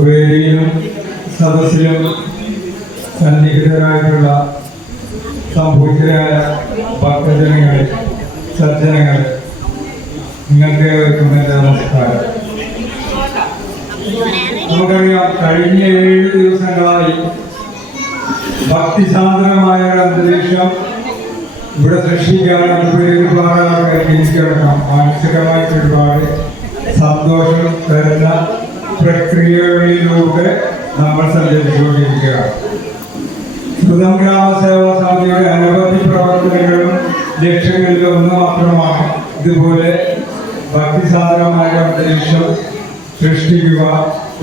വേദിയിലും സദസ്സിലും സന്നിഹിതരായിട്ടുള്ള സംഭൂതരായ ഭക്തജനങ്ങളെ, സജ്ജനങ്ങളെ, നിങ്ങൾക്ക് ഏവർക്കും എൻ്റെ നമസ്കാരം. നമുക്കറിയാം, കഴിഞ്ഞ 7 ദിവസങ്ങളായി ഭക്തിസാന്ദ്രമായ ഒരു അന്തരീക്ഷം ഇവിടെ സൃഷ്ടിക്കാൻ ഒരുപാട് ആൾക്കാർ എനിക്കടക്കാം മാനസികമായിട്ട് ഒരുപാട് സന്തോഷം തരുന്ന പ്രക്രിയകളിലൂടെ നമ്മൾ സഞ്ചരിച്ചുകൊണ്ടിരിക്കുകയാണ്. സുതം ഗ്രാമസേവാ സമിതിയുടെ അനവധി പ്രവർത്തനങ്ങളും ലക്ഷ്യങ്ങളിലും ഒന്ന് മാത്രമാണ് ഇതുപോലെ ഭക്തിസാന്ദ്രമായ അന്തരീക്ഷം സൃഷ്ടിക്കുക,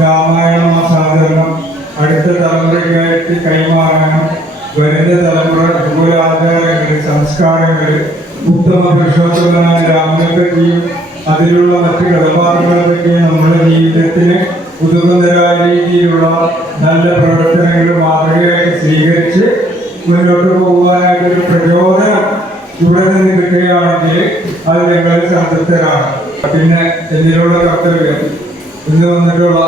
രാമായണ മാസാചരണം അടുത്ത തലമുറയ്ക്കായിട്ട് കൈമാറാനും വരുന്ന തലമുറ ഇതുപോലെ ആചാരങ്ങൾ, സംസ്കാരങ്ങൾ, ഉത്തമ പുരുഷോത്തമനായ രാമനെ പറ്റിയും അതിലുള്ള മറ്റ് കഥാപാത്രങ്ങളെ പറ്റിയും നമ്മുടെ ജീവിതത്തിന് ഉതകുന്നതായ രീതിയിലുള്ള നല്ല പ്രവർത്തനങ്ങൾ മാതൃകയായി സ്വീകരിച്ച് മുന്നോട്ട് പോകുവാനായിട്ടൊരു പ്രചോദനം ഇവിടെ നിന്ന് കിട്ടുകയാണെങ്കിൽ അത് ഞങ്ങൾ സംതൃപ്തരാണ്. പിന്നെ എന്നിലുള്ള കർത്തവ്യം ഇന്ന് വന്നിട്ടുള്ള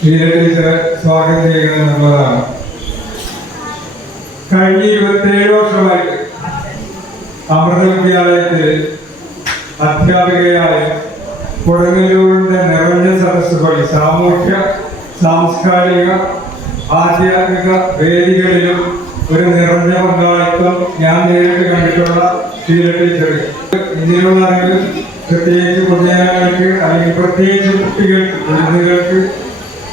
ടീച്ചറെ സ്വാഗതം ചെയ്യുന്നത് എന്നുള്ളതാണ്. കഴിഞ്ഞ 27 വർഷമായിട്ട് അമൃത വിദ്യാലയത്തിൽ അധ്യാപികയായ കൊടുങ്ങല്ലൂരിന്റെ നിറഞ്ഞ സദസ്സുകളിൽ സാമൂഹ്യ, സാംസ്കാരിക, ആധ്യാത്മിക വേദികളിലും ഒരു നിറഞ്ഞ പങ്കാളിത്തം ഞാൻ നേരിട്ട് കണ്ടിട്ടുള്ള ടീച്ചർ. ഇതിനുള്ള അറിവ് പ്രത്യേകിച്ച് പൊതുജനങ്ങൾക്ക് അല്ലെങ്കിൽ പ്രത്യേകിച്ച് കുട്ടികൾക്ക്, കുരുന്നുകൾക്ക്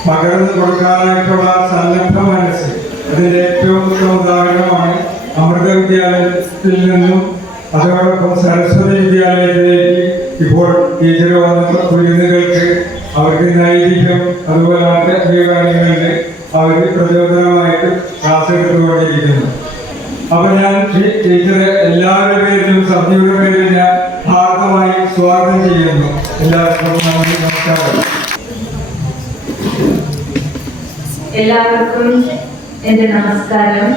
പകർന്നു കൊടുക്കാനായിട്ടുള്ള സന്നദ്ധ മനസ്സ്, അതിൻ്റെ ഏറ്റവും ഉത്തമ ഉദാഹരണമാണ് അമൃത വിദ്യാലയത്തിൽ നിന്നും അതോടൊപ്പം സരസ്വതി വിദ്യാലയത്തിലേക്ക് ഇപ്പോൾ ടീച്ചർ വന്ന കുരുന്നുകൾക്ക് അവർക്ക് നൈതികം അതുപോലെ ആധ്യാത്മിക കാര്യങ്ങളിൽ അവർക്ക് പ്രചോദനമായിട്ട് ക്ലാസ് എടുത്തുകൊണ്ടിരിക്കുന്നു. അപ്പൊ ഞാൻ ടീച്ചറെ എല്ലാവരുടെ പേരിലും സമിതിയുടെ പേരിൽ ഞാൻ ഹാർദമായി സ്വാഗതം ചെയ്യുന്നു. എല്ലാവർക്കും നമസ്കാരം. എല്ലാവർക്കും എൻ്റെ നമസ്കാരം.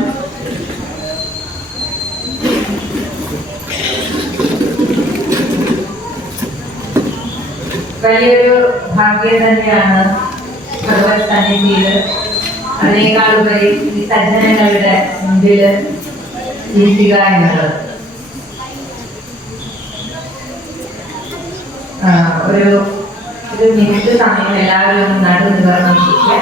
വലിയൊരു ഭാഗ്യം തന്നെയാണ് ഭഗവത് സന്നിധിയിൽ അതിനേക്കാളുപരി ഈ സജ്ജനങ്ങളുടെ മുമ്പിൽ ഇരിക്കുക എന്നുള്ളത്. ഒരു മിനിറ്റ് സമയം എല്ലാവരും നടു നിവർന്നിരിക്കുക.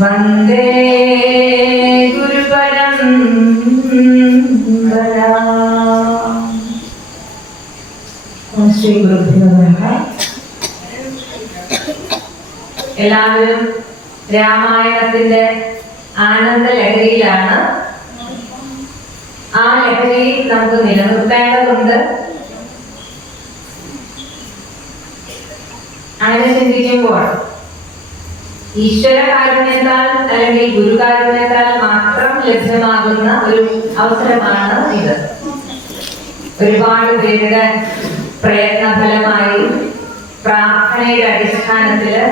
വന്ദേ ഗുരുപരമ്പരാ. ശ്രീ ഗുരുഭ്യോ നമഃ. എല്ലാവരും രാമായണത്തിന്റെ ആനന്ദ ലഹരിയിലാണ്. ആ ലഹരി നമുക്ക് നിലനിർത്തേണ്ടതുണ്ട്. അങ്ങനെ ചിന്തിക്കുമ്പോൾ ഈശ്വര കാരുണ്യത്താൽ അല്ലെങ്കിൽ ഗുരുകാരുണ്യത്താൽ മാത്രം ലഭ്യമാകുന്ന ഒരു അവസരമാണ് ഇത്. ഒരുപാട് പേരുടെ പ്രയത്നഫലമായി, പ്രാർത്ഥനയുടെ അടിസ്ഥാനത്തില്,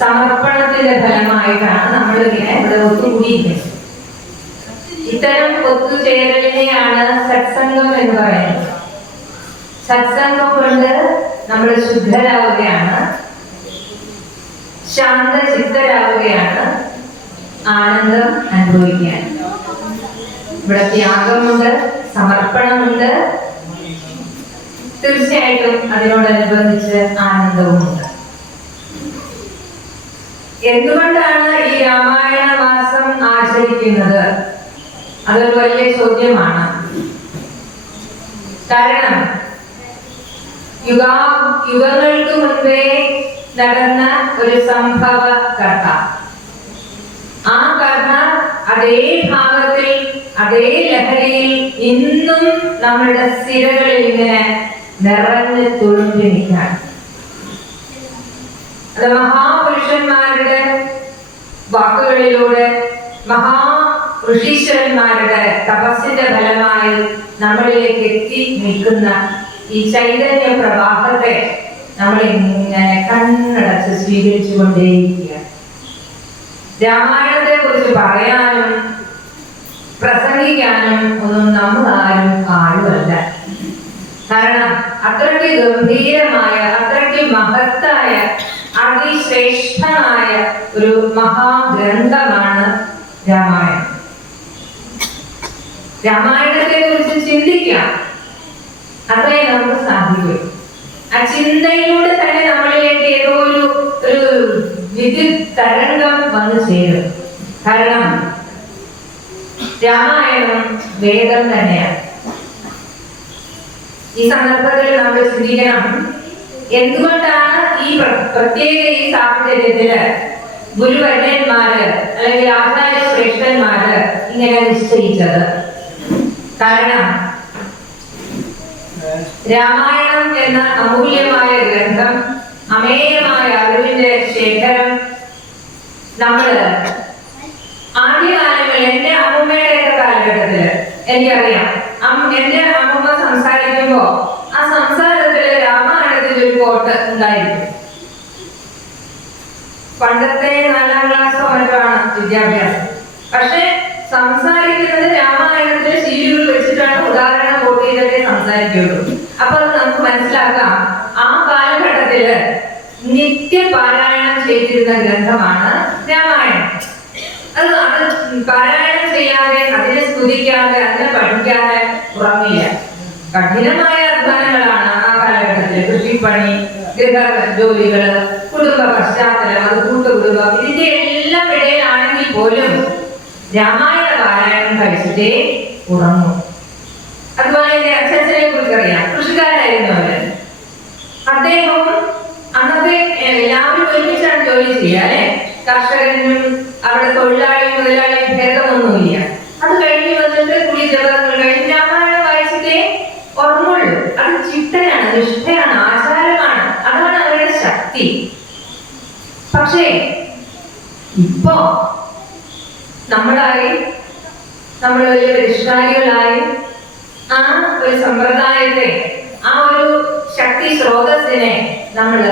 സമർപ്പണത്തിന്റെ ഫലമായിട്ടാണ് നമ്മളിങ്ങനെ ഇവിടെ ഒത്തുകൂടിയിരിക്കുന്നത്. ഇത്തരം ഒത്തുചേരലിനെയാണ് സത്സംഗം എന്ന് പറയുന്നത്. സത്സംഗം കൊണ്ട് നമ്മൾ ശുദ്ധരാവുകയാണ്, ശാന്തചിത്തരാവുകയാണ്, ആനന്ദം അനുഭവിക്കുകയാണ്. ഇവിടെ ത്യാഗമുണ്ട്, സമർപ്പണമുണ്ട്, തീർച്ചയായിട്ടും അതിനോടനുബന്ധിച്ച് ആനന്ദവുമുണ്ട്. എന്തുകൊണ്ടാണ് ഈ രാമായണ മാസം ആചരിക്കുന്നത്? അതൊരു വലിയ ചോദ്യമാണ്. കാരണം യുഗങ്ങൾക്ക് മുൻപേ നടന്ന ഒരു സംഭവ കഥ, ആ കഥ അതേ ഭാവത്തിൽ അതേ ലഹരിയിൽ ഇന്നും നമ്മുടെ സിരകളിൽ ഇങ്ങനെ നിറഞ്ഞു തുളുമ്പി നിൽക്കാൻ. അത് മഹാപുരുഷന്മാരുടെ വാക്കുകളിലൂടെ, ഋഷീശ്വരന്മാരുടെ തപസ്സിന്റെ ഫലമായി നമ്മളിലേക്ക് എത്തി നിൽക്കുന്ന ഈ ചൈതന്യ പ്രവാഹത്തെ നമ്മൾ ഇങ്ങനെ കണ്ണടച്ച് സ്വീകരിച്ചു കൊണ്ടേയിരിക്കുക. രാമായണത്തെ കുറിച്ച് പറയാനും പ്രസംഗിക്കാനും ഒന്നും നമ്മൾ ആരുമല്ല. കാരണം അത്രയ്ക്ക് ഗംഭീരമായ, അത്രയ്ക്ക് മഹത്തായ, അതിശ്രേഷ്ഠമായ ഒരു മഹാഗ്രന്ഥമാണ് രാമായണം. രാമായണത്തെ കുറിച്ച് ചിന്തിക്കാം, അതേ നമുക്ക് സാധിക്കും. ആ ചിന്തയിലൂടെ തന്നെ നമ്മളിലേക്ക് ഏതോ ഒരു വിദ്യുത് തരംഗം വന്നു ചേരും. കാരണം രാമായണം വേദം തന്നെയാണ്. ഈ സന്ദർഭത്തിൽ നമ്മൾ ചിന്തിക്കണം, എന്തുകൊണ്ടാണ് പ്രത്യേക ഈ സാഹചര്യത്തില് ഗുരുവര്യന്മാര് അല്ലെങ്കിൽ ആചാര്യ ശ്രേഷ്ഠന്മാര് ഇങ്ങനെ നിശ്ചയിച്ചത്? കാരണം രാമായണം എന്ന അമൂല്യമായ ഗ്രന്ഥം, അമേയമായ അറിവിന്റെ ശേഖരം നമ്മള് ആദ്യകാലങ്ങളിൽ, എന്റെ അമ്മൂമ്മയുടെ കാലഘട്ടത്തില് എനിക്കറിയാം, എന്റെ അമ്മൂമ്മ സംസാരിക്കുമ്പോ ആ സംസാരത്തില് രാമായണത്തിന്റെ ഒരു കോട്ട് ഉണ്ടായിരിക്കും. പണ്ടത്തെ 4ാം ക്ലാസ്സോ മറ്റാണ് വിദ്യാഭ്യാസം. പക്ഷെ സംസാരിക്കുന്നത് രാമായണത്തിലെ ശീലുകൾ വെച്ചിട്ടാണ്. ഉദാഹരണം കോട്ട് ചെയ്തിട്ടേ സംസാരിക്കുള്ളൂ. അപ്പൊ അത് നമുക്ക് മനസ്സിലാക്കാം, ആ കാലഘട്ടത്തില് നിത്യപാരായണം ചെയ്തിരുന്ന ഗ്രന്ഥമാണ് രാമായണം. അത് പാരായണം ചെയ്യാതെ, അതിനെ സ്തുതിക്കാതെ, അതിനെ പഠിക്കാതെ ഉറങ്ങില്ല. കഠിനമായ അധ്വാനങ്ങളാണ് ആ കാലഘട്ടത്തില്. കൃഷിപ്പണി, ഗൃഹജോലികള്, കുടുംബ പശ്ചാത്തലം, അത് കൂട്ടുകുടുംബം, ഇതിന്റെ എല്ലാം ഇടയിലാണെങ്കിൽ പോലും രാമായണ പാരായണം കഴിച്ചിട്ടേ ഉറങ്ങും. അതുപോലെ എന്റെ അച്ഛനെ കുറിച്ച് അറിയാം, കൃഷിക്കാരായിരുന്നു അവര്. അദ്ദേഹവും അന്നത്തെ എല്ലാവരും ഒരുമിച്ചാണ് ജോലി ചെയ്യുക, അല്ലെ? കർഷകനും അവിടെ തൊഴിലാളി മുതലാളി ഭേദമൊന്നുമില്ല. അത് കഴിഞ്ഞ് വന്നിട്ട് കുളിജപങ്ങൾ കഴിഞ്ഞ് രാമായണം വായിച്ചിട്ടേ ഉറങ്ങുള്ളൂ. അത് ചിട്ടയാണ്, നിഷ്ഠയാണ്, ആചാരമാണ്. അതാണ് അവരുടെ ശക്തി. പക്ഷേ ഇപ്പോ നമ്മൾ വലിയ പരിഷ്കാരികളായി ആ ഒരു സമ്പ്രദായത്തെ, ആ ഒരു ശക്തി സ്രോതസ്സിനെ നമ്മൾ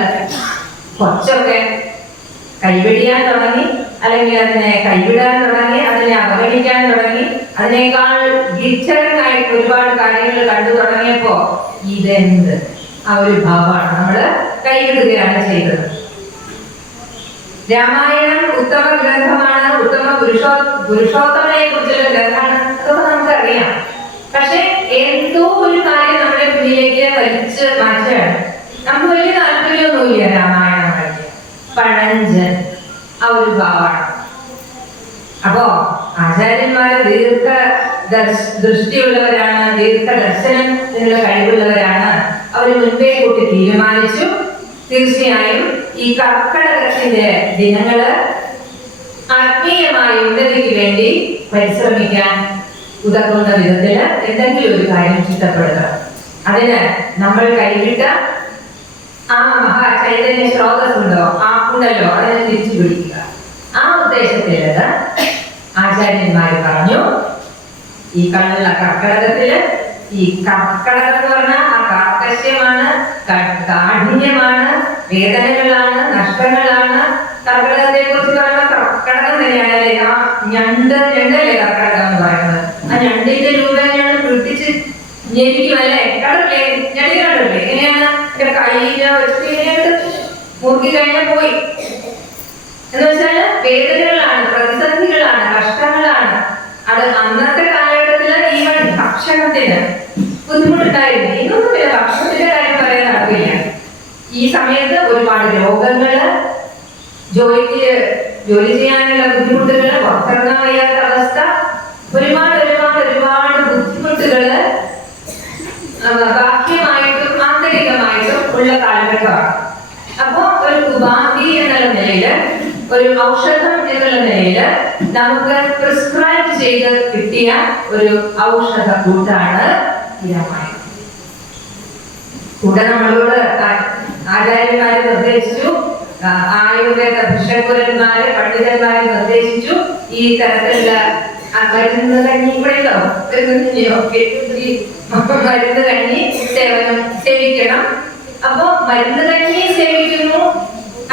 കുറച്ചൊക്കെ കൈവിടിയാൻ തുടങ്ങി, അല്ലെങ്കിൽ അതിനെ കൈവിടാൻ തുടങ്ങി, അതിനെ അവഗണിക്കാൻ തുടങ്ങി. അതിനേക്കാൾ ഗിച്ചറായിട്ട് ഒരുപാട് കാര്യങ്ങൾ കണ്ടു തുടങ്ങിയപ്പോ ഇതെന്ത് ആ ഒരു ഭാവമാണ് നമ്മൾ കൈവിടുകയാണ് ചെയ്തത്. രാമായണം ഉത്തമ ഗ്രന്ഥമാണ്, ഉത്തമ പുരുഷോത്തമനെ കുറിച്ചുള്ള ഗ്രന്ഥമാണ്, അതൊക്കെ നമുക്കറിയാം. പക്ഷെ എന്തോ ഒരു കാര്യം നമ്മുടെ പിന്നിലേക്ക് വലിച്ച് മാറ്റുകയാണ്. നമുക്ക് വലിയ താല്പര്യമൊന്നുമില്ല രാമായണം കഴിക്കാൻ, പഴഞ്ചൻ ആ ഒരു ഭാവമാണ്. അപ്പോ ആചാര്യന്മാര് ദൃഷ്ടിയുള്ളവരാണ്, ദീർഘദർശനത്തിനുള്ള കഴിവുള്ളവരാണ്. അവർ മുൻപേ കൂട്ടി തീരുമാനിച്ചു, തീർച്ചയായും ഈ കർക്കടകത്തിന്റെ ദിനങ്ങള് ആത്മീയമായ ഉന്നതിക്ക് വേണ്ടി പരിശ്രമിക്കാൻ ഉതകുന്ന വിധത്തില് എന്തെങ്കിലും ഒരു കാര്യം ചിട്ടപ്പെടുക. അതിന് നമ്മൾ കൈവിട്ട ആ മഹാചൈതന്യ സ്രോതസ് ഉണ്ടല്ലോ, അതിനെ തിരിച്ചു പിടിക്കുക. ആ ഉദ്ദേശത്തില് ആചാര്യന്മാര് പറഞ്ഞു, ഈ കണ്ണുള്ള കർക്കടകത്തില്, ഈ കർക്കടകം എന്ന് പറഞ്ഞാൽ ആ കാർക്കശ്യമാണ്, കാഠിന്യമാണ്, വേദനകളാണ്, നഷ്ടങ്ങളാണ്. കർക്കടകത്തെ കുറിച്ച് പറയുന്ന കർക്കടകം തന്നെയാണ്, അല്ലെ? ആ ഞണ്ടല്ലേ കർക്കടകം എന്ന് പറയുന്നത്. ആ ഞണ്ടിന്റെ രൂപം ഞാൻ പിടിച്ച് ഞെരിക്കും, അല്ലെ? കടല്ലേ, ഞണ്ടി കടല്ലേ? എങ്ങനെയാണ് കയ്യില വെച്ചിട്ട് മുറുക്കി കഴിഞ്ഞാൽ പോയി. എന്ന് വെച്ചാല് വേദനകളാണ്, പ്രതിസന്ധികളാണ്, കഷ്ടങ്ങളാണ്. അത് അന്നത്തെ കാലഘട്ടത്തിൽ ഭക്ഷണത്തിന് ബുദ്ധിമുട്ടുണ്ടായിരുന്നു. ഇതൊന്നും പിന്നെ ഭക്ഷണത്തിന്റെ കാര്യം പറയാൻ നടക്കില്ല. ഈ സമയത്ത് ഒരുപാട് രോഗങ്ങള്, ജോലി ചെയ്യാനുള്ള ബുദ്ധിമുട്ടുകള്, പുറത്തിറങ്ങാൻ വയ്യാത്ത അവസ്ഥ, ഒരുപാട് ബുദ്ധിമുട്ടുകള് ബാഹ്യമായിട്ടും ആന്തരികമായിട്ടും ഉള്ള കാലഘട്ടമാണ്. അപ്പോ ഒരു ഉപാധി എന്നുള്ള നിലയില്, ഒരു ഔഷധം എന്നുള്ള നിലയില് നമുക്ക് പ്രിസ്ക്രൈബ് ചെയ്ത് കിട്ടിയ ഒരു ഔഷധ കൂട്ടാണ് രാമായണം. കൂടെ നമ്മളോട് ആചാര്യന്മാര് നിർദ്ദേശിച്ചു, ആയുർവേദ ഭിഷക്കുരന്മാര്, പണ്ഡിതന്മാര് നിർദ്ദേശിച്ചു ഈ തരത്തിലുള്ള മരുന്ന് കഞ്ഞി ഇവിടെയോ മരുന്ന് കഞ്ഞി സേവിക്കണം. അപ്പോ മരുന്ന് കഞ്ഞി സേവിക്കുന്നു,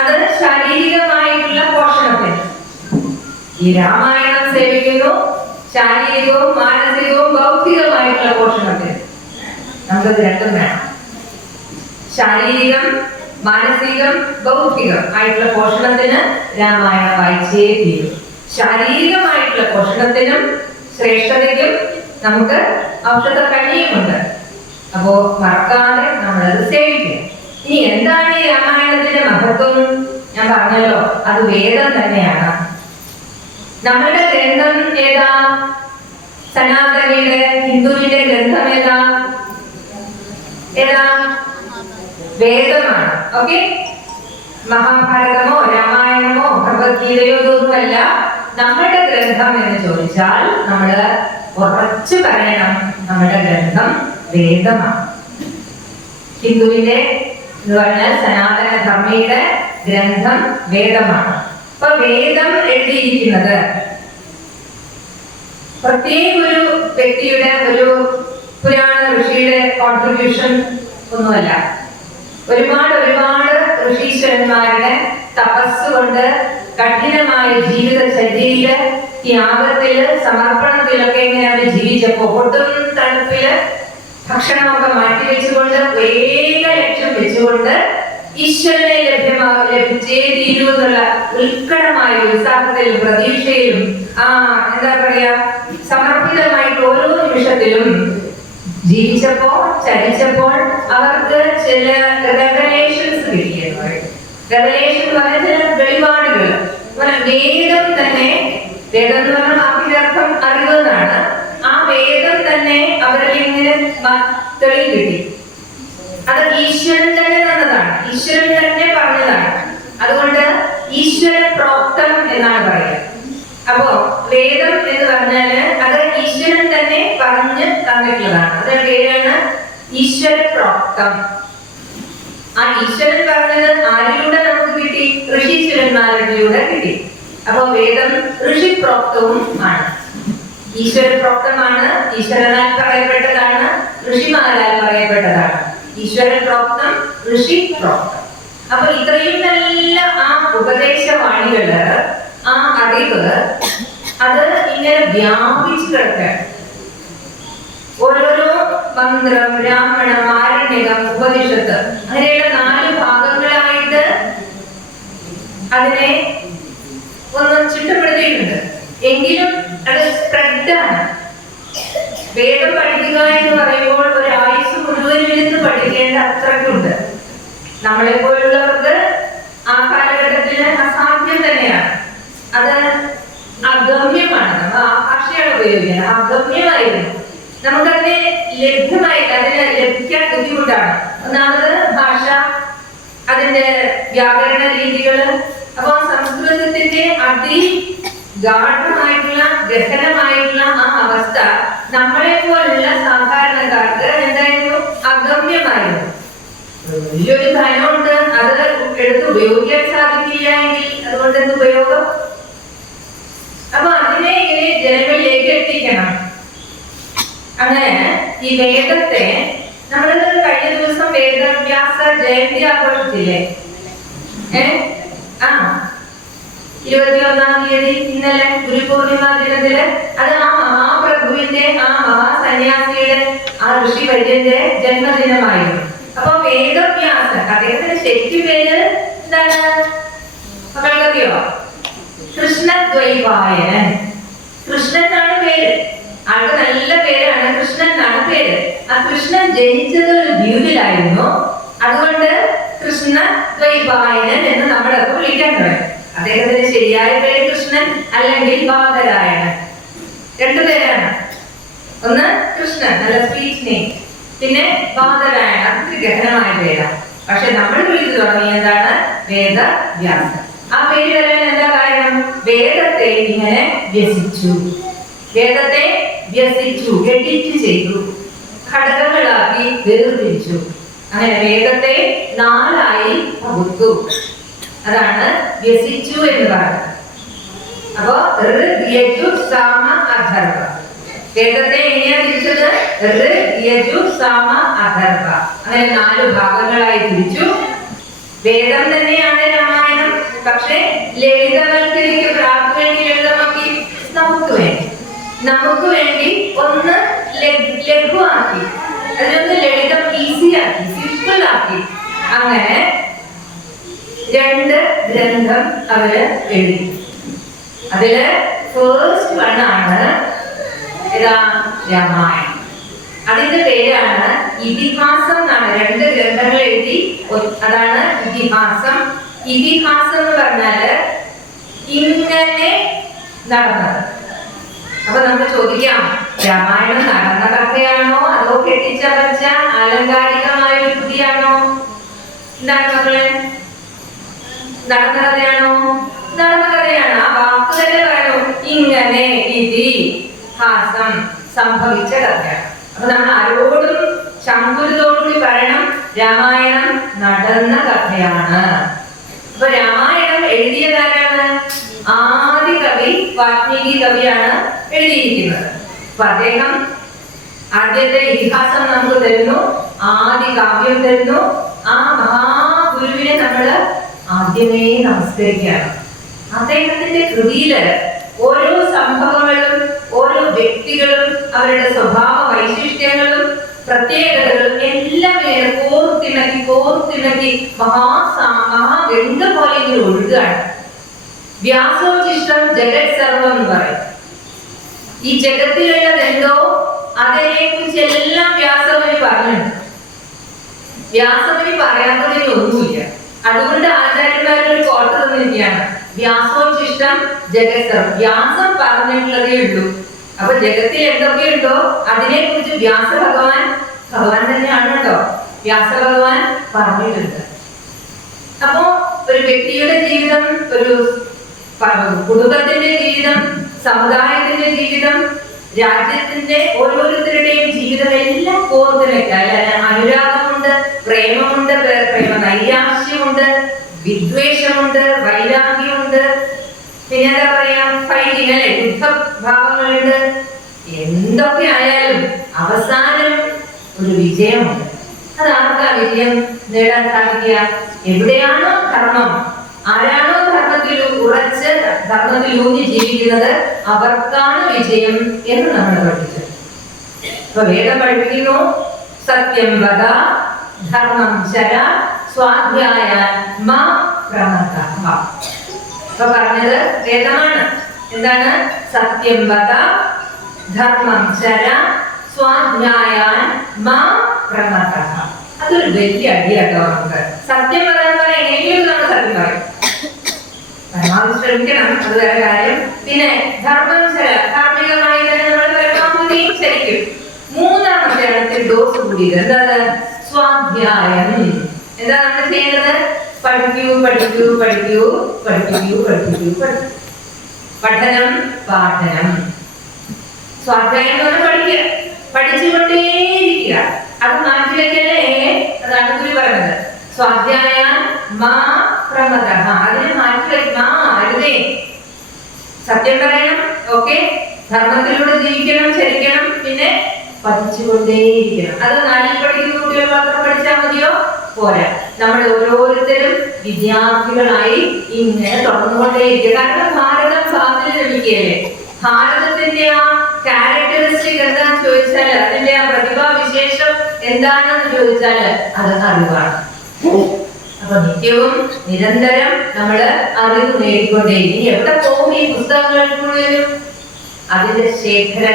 അത് ശാരീരികമായിട്ടുള്ള പോഷണത്തിന്. ഈ രാമായണം സേവിക്കുന്നു ശാരീരികവും മാനസികവും ബൗദ്ധികമായിട്ടുള്ള പോഷണത്തിന്. നമുക്കത് രണ്ടും വേണം. ശാരീരികം, മാനസികം, ബൗദ്ധികം ആയിട്ടുള്ള പോഷണത്തിന് രാമായണം വായിച്ചേ തീരും. ശാരീരികമായിട്ടുള്ള പോഷണത്തിനും ശ്രേഷ്ഠതയ്ക്കും നമുക്ക് ഔഷധ കഞ്ഞിയുമുണ്ട്. അപ്പോ മറക്കാതെ നമ്മളത് സേവിക്കും. ഇനി എന്താണ് ഈ രാമായണത്തിന്റെ മഹത്വം? ഞാൻ പറഞ്ഞല്ലോ, അത് വേദം തന്നെയാണ്. നമ്മളുടെ ഗ്രന്ഥം ഏതാ? സനാതനിയുടെ ഹിന്ദുവിന്റെ ഗ്രന്ഥം ഏതാ? വേദമാണ്. ഓക്കെ, മഹാഭാരതമോ രാമായണമോ ഭഗവത്ഗീതയോ ഇതൊന്നുമല്ല നമ്മുടെ ഗ്രന്ഥം എന്ന് ചോദിച്ചാൽ നമ്മള് ഉറച്ചു പറയണം, നമ്മുടെ ഗ്രന്ഥം വേദമാണ്. ഹിന്ദുവിന്റെ എന്ന് പറഞ്ഞാൽ സനാതന ധർമ്മിയുടെ ഗ്രന്ഥം വേദമാണ്. അപ്പൊ വേദം എഴുതിയിരിക്കുന്നത് പ്രത്യേക ഒരു വ്യക്തിയുടെ, ഒരു പുരാണ ഋഷിയുടെ കോൺട്രിബ്യൂഷൻ ഒന്നുമല്ല. ഒരുപാട് ഋഷീശ്വരന്മാരുടെ തപസ്സുകൊണ്ട്, കഠിനമായ ജീവിതചര്യയില്, ത്യാഗത്തില്, സമർപ്പണത്തിലൊക്കെ ഇങ്ങനെ അവർ ജീവിച്ചപ്പോ ഒട്ടും തണുപ്പില് ഭക്ഷണമൊക്കെ മാറ്റിവെച്ചുകൊണ്ട്, വേഗ ലക്ഷ്യം വെച്ചുകൊണ്ട് ഈശ്വരനെ ലഭിച്ചേ തീരൂ എന്നുള്ള ഉത്കടമായ ഉത്സാഹത്തിലും പ്രതീക്ഷയിലും എന്താ പറയാ, സമർപ്പിതമായിട്ട് ഓരോ നിമിഷത്തിലും ജീവിച്ചപ്പോൾ, ചരിച്ചപ്പോൾ അവർക്ക് ചില റെവലേഷൻസ് കിട്ടിയെന്ന് പറയും. റെവലേഷൻ എന്ന് പറഞ്ഞാൽ ചില വെളിപാടുകൾ. വേദം തന്നെ, വേദം എന്ന് പറഞ്ഞാൽ വാക്കിനർത്ഥം അറിവ് എന്നാണ്. ആ വേദം തന്നെ അവരിൽ ഇങ്ങനെ തെളിവ് കിട്ടി. അത് ഈശ്വരൻ തന്നെ തന്നതാണ്, ഈശ്വരൻ തന്നെ പറഞ്ഞതാണ്. അതുകൊണ്ട് ഈശ്വര പ്രോക്തം എന്നാണ് പറയുക. അപ്പോ വേദം എന്ന് പറഞ്ഞാല് അത് ഈശ്വരൻ തന്നെ പറഞ്ഞ് തന്നിട്ടുള്ളതാണ്. അതിന്റെ പേരാണ് ഈശ്വര പ്രോക്തം. ആ ഈശ്വരൻ പറഞ്ഞത് ആരിലൂടെ നമുക്ക് കിട്ടി? ഋഷീശ്വരന്മാരിലൂടെ കിട്ടി. അപ്പൊ വേദം ഋഷി പ്രോക്തവും ആണ്, ഈശ്വര പ്രോക്തമാണ്, ഈശ്വരനാൽ പറയപ്പെട്ടതാണ്, ഋഷിമാരാൽ പറയപ്പെട്ടതാണ്. ഈശ്വര പ്രോക്തം, ഋഷി പ്രോക്തം. അപ്പൊ ഇത്രയും നല്ല ആ ഉപദേശവാണികള്, ആ അറിവ്, അത് ഇങ്ങനെ വ്യാപിച്ചു കിടക്കുകയാണ്. ഓരോരോ മന്ത്രം, ബ്രാഹ്മണം, ആരണ്യകം, ഉപനിഷത്ത്, അങ്ങനെയുള്ള 4 ഭാഗങ്ങളായിട്ട് അതിനെ ഒന്ന് ചിട്ടപ്പെടുത്തിയിട്ടുണ്ട്. എങ്കിലും അത് സ്പ്രെഡാണ്. വേദം പഠിക്കുക എന്ന് പറയുമ്പോൾ ഒരു ആയുസ് മുഴുവനും ഇരുന്ന് പഠിക്കേണ്ട അത്രയ്ക്കുണ്ട്. നമ്മളെ പോലുള്ളവർക്ക് ആ കാലഘട്ടത്തിൽ അസാധ്യം തന്നെയാണ്. അത് അഗമ്യമാണ്. നമ്മൾ ആ ഭാഷയാണ് ഉപയോഗിക്കുന്നത്. അഗമ്യമായിരുന്നു. നമുക്കതിനെ അതിനെ ലഭിക്കാൻ ബുദ്ധിമുട്ടാണ്. ഒന്നാമത് ഭാഷ, അതിന്റെ വ്യാകരണ രീതികള്. അപ്പൊ സംസ്കൃതത്തിന്റെ ഗാഠമായിട്ടുള്ള, ഗഹനമായിട്ടുള്ള ആ അവസ്ഥ നമ്മളെ പോലുള്ള സാധാരണക്കാർക്ക് എന്തായിരുന്നു? അഗമ്യമായിരുന്നു. വലിയൊരു ധനമുണ്ട്, അത് എടുത്ത് ഉപയോഗിക്കാൻ സാധിക്കില്ല എങ്കിൽ അതുകൊണ്ട് എന്ത് ഉപയോഗം? അപ്പൊ അതിനെ ഇങ്ങനെ ജനങ്ങളിലേക്ക് എത്തിക്കണം. അങ്ങനെ ഈ വേദത്തെ നമ്മൾ കഴിഞ്ഞ ദിവസം വേദവ്യാസ ജയന്തി ആഘോഷിച്ചില്ലേ? 21-ാം തീയതി, ഇന്നലെ ഗുരുപൂർണിമ ദിനത്തില്. അത് ആ മഹാപ്രഭുവിന്റെ, ആ മഹാസന്യാസിയുടെ, ആ ഋഷിവര്യന്റെ ജന്മദിനമായിരുന്നു. അപ്പൊ വേദവ്യാസൻ, അദ്ദേഹത്തിന്റെ ശരിക്കും പേര് എന്താണ് മക്കൾക്കറിയോ? കൃഷ്ണദ്വൈപായനൻ. കൃഷ്ണനാണ് പേര്. ആൾക്ക് നല്ല പേരാണ്, കൃഷ്ണൻ എന്നാണ് പേര്. ആ കൃഷ്ണൻ ജനിച്ചത് ഒരു ദ്വീപിലായിരുന്നു. അതുകൊണ്ട് കൃഷ്ണ ദ്വൈപായനൻ എന്ന് നമ്മളൊക്കെ വിളിക്കാൻ തുടങ്ങി. അദ്ദേഹത്തിന്റെ ശരിയായ പേര് കൃഷ്ണൻ അല്ലെങ്കിൽ ബാദരായണൻ. രണ്ടു പേരാണ്. ഒന്ന് കൃഷ്ണൻ, നല്ല സ്വീറ്റ് നെയിം. പിന്നെ ബാദരായണൻ, അത്ര ഗഹനമായ പേരാണ്. പക്ഷെ നമ്മൾ വിളിച്ചു തുടങ്ങി എന്താണ്? വേദവ്യാസൻ. ആ പേര് വരാൻ എന്താ കാരണം? വേദത്തെ ഇങ്ങനെ വ്യസിച്ചു, വേദത്തെ വ്യസിച്ചു, എഡിറ്റ് ചെയ്തു, ഘടകങ്ങളാക്കി വേർതിരിച്ചു. അങ്ങനെ വേദത്തെ 4ആയി പകുത്തു. അതാണ് വ്യസിച്ചു എന്ന് പറയുന്നത്. അപ്പോ ഋഗ്, യജു, സാമ, അഥർവ. വേദത്തെ എങ്ങനെയാ തിരിച്ചത്? ഋഗ്, യജു, സാമ, അഥർവ. അങ്ങനെ 4 ഭാഗങ്ങളായി തിരിച്ചു. വേദം തന്നെയാണ് രാമായണം. പക്ഷെ ലളിതവൽക്കരിക്ക് ആർക്ക് വേണ്ടി ലളിതമാക്കി? നമുക്ക് വേണ്ടി ഒന്ന് ലഘുവാക്കി, അതിനൊന്ന് ലളിതം, ഈസി ആക്കി, സിമ്പിൾ ആക്കി. അങ്ങനെ 2 ഗ്രന്ഥം അവര് എഴുതി. അതില് ഫസ്റ്റ് വൺ ആണ് രാമായണം. അതിന്റെ പേരാണ് ഇതിഹാസം എന്നാണ്. 2 ഗ്രന്ഥങ്ങൾ എഴുതി, അതാണ് ഇതിഹാസം. ഇതിഹാസം എന്ന് പറഞ്ഞാല് ഇങ്ങനെ നടന്നത്. അപ്പൊ നമുക്ക് ചോദിക്കാം, രാമായണം നടന്ന കഥയാണോ അതോ കെട്ടിച്ചമച്ച ആലങ്കാരികമായ ഒരു കൃതിയാണോ? എന്താണ് മക്കളെ? നടന്ന കഥയാണോ? നടന്ന കഥയാണ്. ആ വാക്ക് തന്നെ പറയണു, ഇങ്ങനെ ഇതിഹാസം, സംഭവിച്ച കഥയാണ്. അപ്പൊ നമ്മൾ ആരോടും ശങ്കുരത്തോടുകൂടി പറയണം, രാമായണം നടന്ന കഥയാണ്. അപ്പൊ രാമായണം എഴുതിയതാരാണ്? ആദി കവി വാൽമീകി കവിയാണ് എഴുതിയിരിക്കുന്നത്. അപ്പൊ അദ്ദേഹം ആദ്യത്തെ ഇതിഹാസം നമുക്ക് തരുന്നു, ആദി കാവ്യം തരുന്നു. ആ മഹാഗുരുവിനെ നമ്മൾ ആദ്യമേ നമസ്കരിക്കുകയാണ്. അദ്ദേഹത്തിന്റെ കൃതിയില് ഓരോ സംഭവങ്ങളും ഓരോ വ്യക്തികളും അവരുടെ സ്വഭാവ വൈശിഷ്ട്യങ്ങളും പ്രത്യേകതകളും എല്ലാം കോർത്തിണക്കി മഹാഗംഗ പോലെ ഇങ്ങനെ ഒഴുകുകയാണ്. വ്യാസോചിഷ്ടം ജഗത് സർവം എന്ന് പറയും. ഈ ജഗത്തിലുള്ളത് എന്തോ അതിനെ കുറിച്ച് എല്ലാം വ്യാസമുനി പറഞ്ഞിട്ടുണ്ട്. വ്യാസമുനി പറയാത്തതിന് ഒന്നുമില്ല. അതുകൊണ്ട് ആചാര്യന്മാരൊരു കോട്ട തന്നിരിക്കുകയാണ്, വ്യാസോചിഷ്ടം ജഗത് സർവം. വ്യാസം പറഞ്ഞിട്ടുള്ളതേ ഉള്ളൂ. അപ്പൊ ജഗത്തിൽ എന്തൊക്കെയുണ്ടോ അതിനെ കുറിച്ച് ഭഗവാൻ തന്നെയാണ് കേട്ടോ, വ്യാസഭഗവാൻ പറഞ്ഞിട്ടുണ്ട്. അപ്പോ ഒരു വ്യക്തിയുടെ ജീവിതം, ഒരു കുടുംബത്തിന്റെ ജീവിതം, സമുദായത്തിന്റെ ജീവിതം, രാജ്യത്തിന്റെ ഓരോരുത്തരുടെയും ജീവിതം എല്ലാം കോർത്തിണക്കുക. അനുരാഗമുണ്ട്, പ്രേമമുണ്ട്, പ്രേമ നൈരാശ്യമുണ്ട്, വിദ്വേഷമുണ്ട്, വൈരാഗ്യമുണ്ട്, പിന്നെ എന്താ പറയാ, ഫൈറ്റിംഗ് അല്ലെ, യുദ്ധഭാവങ്ങളുണ്ട്. എന്തൊക്കെ ആയാലും അവസാനം ഒരു വിജയമുണ്ട്. അതാർക്കാ വിജയം നേടാൻ സാധിക്കുക? എവിടെയാണോ ധർമ്മം, ആരാണോ ധർമ്മത്തിൽ ഉറച്ച് ധർമ്മത്തിൽ ഊന്നി ജീവിക്കുന്നത് അവർക്കാണ് വിജയം എന്ന് നമ്മൾ പഠിച്ചു. അപ്പൊ വേദം പഠിപ്പിക്കുന്നു, സത്യം വദ, ധർമ്മം ചര, സ്വാധ്യായാത്മ പ്രമത്തഃ. അപ്പൊ പറഞ്ഞത് വേദമാണ്. എന്താണ്? സത്യം വദ, ധർമ്മം ചര, സ്വാധ്യായാത്മ പ്രമത്തഃ. അതൊരു വലിയ അടിയാട്ടോ നമുക്ക്. സത്യം പറയാൻ പറയാൻ എങ്ങനെയും നമ്മൾ സത്യം പറയും, പരമാവധി ശ്രമിക്കണം, അത് വേറെ കാര്യം. പിന്നെ ധർമ്മം ചര, ധാർമ്മികമായി തന്നെ നമ്മൾ പരമാവധിയും ശരിക്കും. മൂന്നാമത്തെ ഡോസ് കൂടിയത് എന്താണ്? സ്വാധ്യായം. എന്താ നമ്മൾ ചെയ്യേണ്ടത്? പഠിക്കൂ. പഠനം പാഠനം. സ്വാധ്യായം എന്ന് പറഞ്ഞാൽ പഠിക്കുക, പഠിച്ചുകൊണ്ടേയിരിക്കുക. അത് മാറ്റിവെക്കല്ലേ, അതാണ് ഗുരു പറഞ്ഞത്. സ്വാധ്യായാൻ മാ പ്രമദഃ. അതിനെ മാറ്റിവെക്ക, അരുതേ. സത്യം പറയണം, ഓക്കെ, ധർമ്മത്തിലൂടെ ജീവിക്കണം, ചരിക്കണം, പിന്നെ പഠിച്ചുകൊണ്ടേയിരിക്കണം. അത് നാലിൽ പഠിക്കുന്ന കുട്ടികൾ മാത്രം പഠിച്ചാൽ മതിയോ? പോരാ. നമ്മൾ ഓരോരുത്തരും വിദ്യാർത്ഥികളായി ഇങ്ങനെ തുടർന്നുകൊണ്ടേയിരിക്കുക. കാരണം ഭാരതം ഭാവിയിൽ ലഭിക്കുകയല്ലേ. ഭാരതത്തിന്റെ ആ ക്യാരക്ടറിസ്റ്റിക് എന്താന്ന് ചോദിച്ചാൽ, അതിന്റെ ആ പ്രതിഭാവിശേഷം എന്താണെന്ന് ചോദിച്ചാൽ അത് അറിവാണ്. അപ്പൊ നിത്യവും നിരന്തരം നമ്മൾ അറിവ് നേടിക്കൊണ്ടേയിരിക്കും. എവിടെ പോകും ഈ പുസ്തകങ്ങൾ മുഴുവനും? അതിന്റെ ശേഖര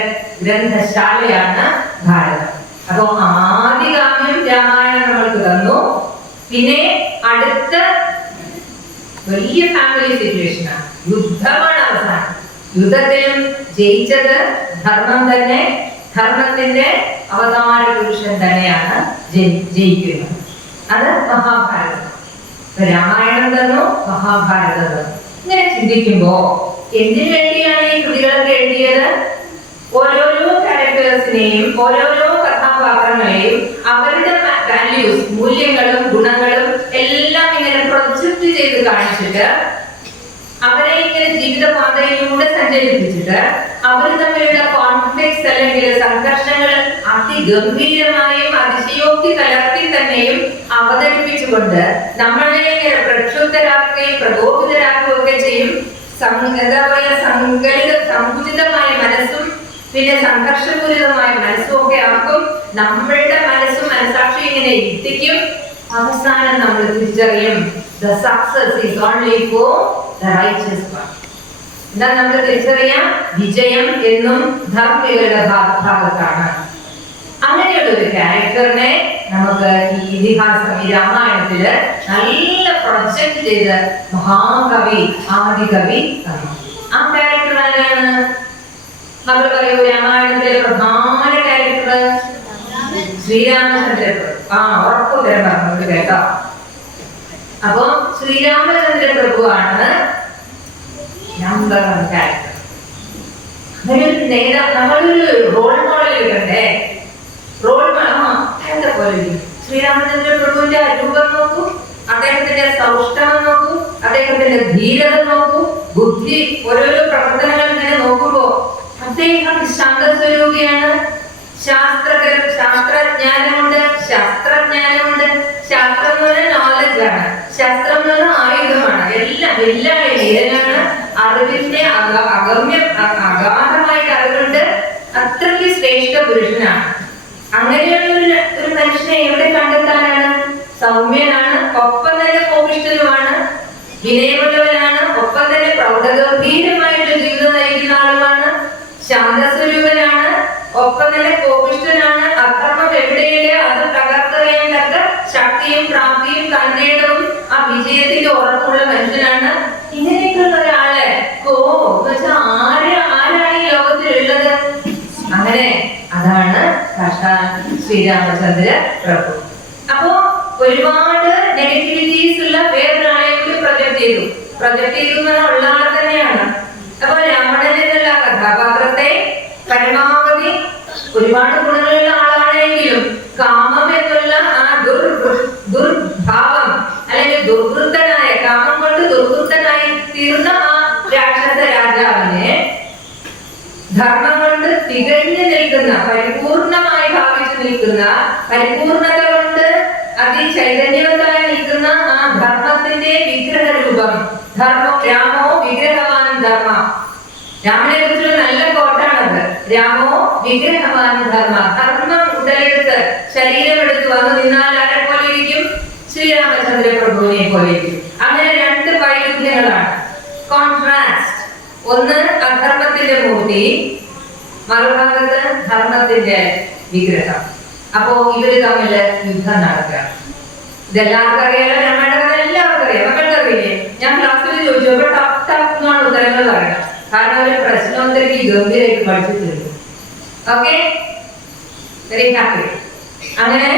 ഗ്രന്ഥശാലയാണ് ഭാരതം. അപ്പോ ആദികാമ്യം രാമായണം നമ്മൾക്ക് തന്നു. പിന്നെ അടുത്ത വലിയ ഫാമിലി സിറ്റുവേഷനാണ്, യുദ്ധമാണ് അവസാനം. യുദ്ധത്തിലും ജയിച്ചത് ധർമ്മം തന്നെ, ധർമ്മത്തിന്റെ അവതാര പുരുഷൻ തന്നെയാണ് ജയിക്കുന്നത്. അത് മഹാഭാരതം. രാമായണം തന്നു, മഹാഭാരതം തന്നു. ഇങ്ങനെ ചിന്തിക്കുമ്പോ എന്തിനു വേണ്ടിയാണ് ഈ കൃതികളൊക്കെ എഴുതിയത്? ഓരോരോ ക്യാരക്ടേഴ്സിനെയും ഓരോരോ കഥാപാത്രങ്ങളെയും അവരുടെ വാല്യൂസ്, മൂല്യങ്ങളും ഗുണങ്ങളും എല്ലാം ഇങ്ങനെ പ്രൊജക്ട് ചെയ്ത് കാണിച്ചിട്ട് അവരെ ഇങ്ങനെ ജീവിതപാതയിലൂടെ സഞ്ചരിപ്പിച്ചിട്ട് അവർ തമ്മിലുള്ള കോൺഫ്ലിക്ട്സ് അല്ലെങ്കിൽ സംഘർഷങ്ങൾ അതിഗംഭീരമായും അതിശയോക്തി കലർത്തി തന്നെയും അവതരിപ്പിച്ചുകൊണ്ട് നമ്മളെ ഇങ്ങനെ പ്രക്ഷുബ്ധരാക്കുകയും പ്രകോപിതരാക്കുകയും ഒക്കെ ചെയ്യും. എന്താ പറയുക, സങ്കുചിതമായ മനസ്സും പിന്നെ സംഘർഷപൂരിതമായ മനസ്സും ഒക്കെ ആക്കും. നമ്മളുടെ മനസ്സും മനസാക്ഷി ഇങ്ങനെ എത്തിക്കും. അവസാനം നമ്മൾ തിരിച്ചറിയും the success is only for the righteous one. എന്താ നമ്മൾ തിരിച്ചറിയാം? വിജയം എന്നും ധാർമ്മികരുടെ ഭാഗത്താണ്. അങ്ങനെയുള്ള ഒരു ക്യാരക്ടറിനെ നമുക്ക് ഈ ഇതിഹാസം, ഈ രാമായണത്തില് നല്ല പ്രൊജക്ട് ചെയ്ത് മഹാകവി ആദികവി തന്നു. ആ ക്യാരക്ടർ ആരാണ്? നമ്മൾ പറയൂ, രാമായണത്തിലെ പ്രധാന ക്യാരക്ടർ ശ്രീരാമചന്ദ്രപ്രഭു. ഉറപ്പുത്തരം പറഞ്ഞു കേട്ടോ. അപ്പൊ ശ്രീരാമചന്ദ്രപ്രഭു ആണ് നമ്പർ 1 ക്യാരക്ടർ. അങ്ങനൊരു നേതാവ്, നമ്മളൊരു റോൾ മോഡൽ കിട്ടണ്ടേ? റോൾ പോലെ ശ്രീരാമചന്ദ്രപ്രഭുവിന്റെ രൂപം നോക്കൂ, അദ്ദേഹത്തിന്റെ സൗഷ്ഠവം നോക്കൂ, അദ്ദേഹത്തിന്റെ ധീരത നോക്കൂ, ബുദ്ധി, ഓരോരോ പ്രവർത്തനങ്ങൾ ഇങ്ങനെ നോക്കുമ്പോ അദ്ദേഹം ശാന്തസ്വരൂപിയാണ്. ശാസ്ത്രജ്ഞാനമുണ്ട്. ശാസ്ത്രം എന്ന് പറഞ്ഞാൽ നോളജ് ആണ്. ശാസ്ത്രം എന്ന് പറഞ്ഞാൽ ആയുധമാണ്. എല്ലാം വീരനാണ്. അറിവിന്റെ അഗാധമായിട്ട് അറിവുണ്ട്. അത്രയ്ക്ക് ശ്രേഷ്ഠ പുരുഷനാണ്. അങ്ങനെയുള്ള ഒരു മനുഷ്യനെ എവിടെ കണ്ടെത്താനാണ്? സൗമ്യനാണ്, ഒപ്പം തന്നെ കോപിഷ്ഠനുമാണ്, വിനയമുള്ളവനാണ്, ഒപ്പം തന്നെ പ്രൗഢഗംഭീരമായിട്ട് ജീവിതം നയിക്കുന്ന ആളുമാണ്, ശാന്തസ്വരൂപനാണ്, ഒപ്പം തന്നെ കോപിഷ്ഠനാണ്. അധർമ്മം എവിടെയില്ലേ അത് തകർത്തെറിയാൻ തക്ക ശക്തിയും പ്രാപ്തിയും തന്റേടവും ആ വിജയത്തിന്റെ ഉറപ്പുള്ള മനുഷ്യനാണ്. ഇങ്ങനെയൊക്കെയുള്ള ഒരാളെ ആരാണ് ഈ ലോകത്തിലുള്ളത്? അങ്ങനെ അതാണ് ശ്രീരാമചന്ദ്ര പ്രഭു. അപ്പോ ഒരുപാട് നെഗറ്റിവിറ്റീസ് ഉള്ള വേറൊരാളെ കൂടി പ്രൊജക്ട് ചെയ്തു ഉള്ള ആളെ തന്നെയാണ്. അപ്പൊ രാവണൻ എന്നുള്ള കഥാപാത്രത്തെ പരമാവധി ഒരുപാട് ഗുണങ്ങളുള്ള ആളാണെങ്കിലും കാമം എന്നുള്ള ആ ദുർഭാവം അല്ലെങ്കിൽ ദുർവൃത്തനായ, കാമം കൊണ്ട് ദുർവൃത്തനായി തീർന്ന ആ രാക്ഷസ രാജാവിനെ ധർമ്മം കൊണ്ട് തികഞ്ഞു നിൽക്കുന്ന, പരിപൂർണമായി ഭാവിച്ചു നിൽക്കുന്ന, പരിപൂർണത കൊണ്ട് അതിചൈതന്യവത്തായി നിൽക്കുന്ന ആ ധർമ്മത്തിന്റെ വിഗ്രഹ രൂപം, രാമോ വിഗ്രഹവാൻ ധർമ്മ. രാമനെ കുറിച്ചുള്ള നല്ല കോട്ടാണത്. രാമോ വിഗ്രഹവാൻ ധർമ്മ. ധർമ്മം ഉടലെടുത്ത് ശരീരമെടുത്ത് വന്ന് നിന്നാൽ ആരെ പോലെ ഇരിക്കും? ശ്രീരാമചന്ദ്ര പ്രഭുവിനെ പോലെ ഇരിക്കും. അങ്ങനെ 2 വൈരുദ്ധ്യങ്ങളാണ്, കോൺട്രാസ്റ്റ്. ഒന്ന് അധർമ്മത്തിന്റെ മൂർത്തി, മറുഭാഗത്ത് ധർമ്മത്തിന്റെ വിഗ്രഹം. അപ്പോ ഇവര് തമ്മിൽ യുദ്ധം നടക്കുക. ഇതെല്ലാവർക്കും അറിയാലോ, നമ്മുടെ കഥ എല്ലാവർക്കും അറിയാം. മക്കൾക്ക് അറിയില്ലേ? ഞാൻ ക്ലാസ്സിൽ ചോദിച്ചപ്പോൾ ടഫ് എന്നാണ് ഉത്തരങ്ങൾ പറയുന്നത്. കാരണം ഒരു പ്രശ്നോത്തരക്ക് ഗംഭീരമായിട്ട് പഠിച്ചിട്ടുണ്ട്. Okay, very happy. അങ്ങനെ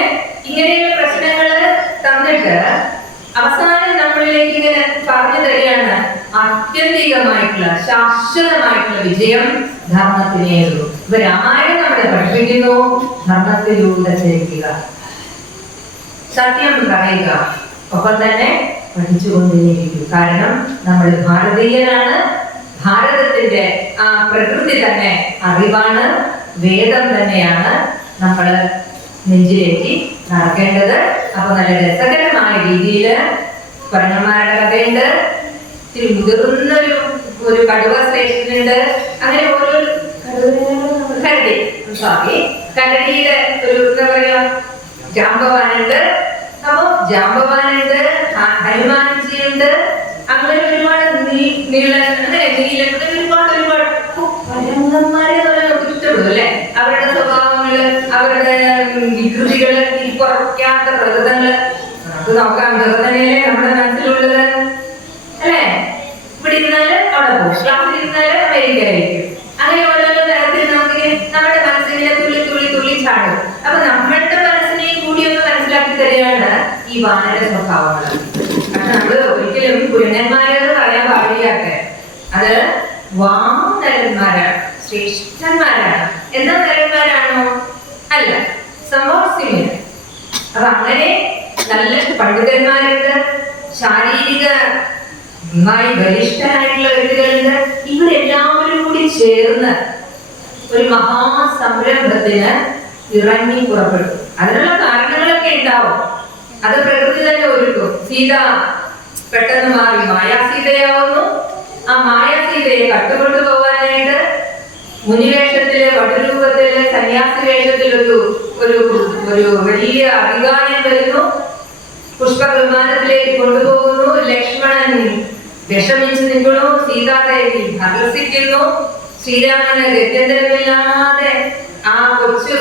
ഇങ്ങനെയുള്ള പ്രശ്നങ്ങള് തന്നിട്ട് അവസാനം നമ്മളിലേക്ക് ഇങ്ങനെ പറഞ്ഞു തരികയാണ്, ആത്യന്തികമായിട്ടുള്ള ശാശ്വതമായിട്ടുള്ള വിജയം ധർമ്മത്തിനേയുള്ളൂ. ഇപ്പൊ രാമായണം നമ്മളെ പഠിപ്പിക്കുന്നു, ധർമ്മത്തിലൂടെ ചരിക്കുക, സത്യം പറയുക, ഒപ്പം തന്നെ പഠിച്ചുകൊണ്ടേയിരിക്കും. കാരണം നമ്മൾ ഭാരതീയനാണ്. ഭാരതത്തിന്റെ ആ പ്രകൃതി തന്നെ അറിവാണ്, വേദം തന്നെയാണ് നമ്മൾ നെഞ്ചിലേറ്റി നടക്കേണ്ടത്. അപ്പൊ നല്ല രസകരമായ രീതിയിൽ പരമന്മാരുടെ കഥയുണ്ട്, ഇത്തിരി മുതിർന്നൊരു കടുവ സ്റ്റേഷനുണ്ട്. അങ്ങനെ ഓരോ കരടിയുടെ ഒരു എന്താ പറയാ ജാമ്പവാനുണ്ട്. അപ്പൊ ജാമ്പവാനുണ്ട്, ഹനുമാൻജിയുണ്ട്, അങ്ങനെ ഒരുപാട് ഒരുപാട് വികൃതികള്, കുറയ്ക്കാത്ത പ്രകൃതങ്ങള് നമുക്ക് നോക്കാം. ഗർഭനയിലെ നമ്മുടെ മനസ്സിലുള്ളത് അല്ലേ? ഇവിടെ ഇരുന്നാല് അവിടെ പോകും, ക്ലാസ്സിൽ ഇരുന്നാല് അമേരിക്ക ആയിരിക്കും. അങ്ങനെ ഓരോരോ തരത്തിൽ നമുക്ക് നമ്മുടെ മനസ്സിനെ തുള്ളി തുള്ളി തുള്ളി ചാടും. അപ്പൊ നമ്മളുടെ മനസ്സിനെയും കൂടി ഒന്ന് മനസ്സിലാക്കി തരികയാണ് ഈ വാനര സ്വഭാവങ്ങൾ. കാരണം നമ്മള് ഒരിക്കലും പുരുഷന്മാരെന്ന് പറയാൻ പാടില്ലാത്ത അത് വാനരന്മാരാണ്, ശ്രേഷ്ഠന്മാരാണ്. എന്താ നരന്മാരാണോ? അല്ല, സമോസിമില്ല. അപ്പൊ അങ്ങനെ നല്ല പണ്ഡിതന്മാരുണ്ട്, ശാരീരികമായി ബലിഷ്ഠരായിട്ടുള്ള വ്യക്തികളുണ്ട്. ഇവരെല്ലാവരും കൂടി ചേർന്ന് ഒരു മഹാസംരംഭത്തിന് ഇറങ്ങി പുറപ്പെട്ടു. അതിനുള്ള കാരണങ്ങളൊക്കെ ഉണ്ടാവും, അത് പ്രകൃതി തന്നെ ഒരുക്കും. സീത പെട്ടെന്ന് മാറി മായാസീതയാവുന്നു. ആ മായാസീതയെ കട്ടുകൊണ്ടു പോകാനായിട്ട് മുനിവേഷത്തില്, വടുരൂപത്തില്, സന്യാസി വേഷത്തിലൊരു ഒരു ഒരു വലിയ അധികാരം വരുന്നു. പുഷ്പവിമാനത്തിലേക്ക് കൊണ്ടുപോകുന്നു. ലക്ഷ്മണൻ വിഷമിച്ചു നിൽക്കുന്നു. സീതാദേവി ഭർസിക്കുന്നു. ശ്രീരാമന് ഗത്യന്തരമില്ലാതെ ആ കൊച്ചു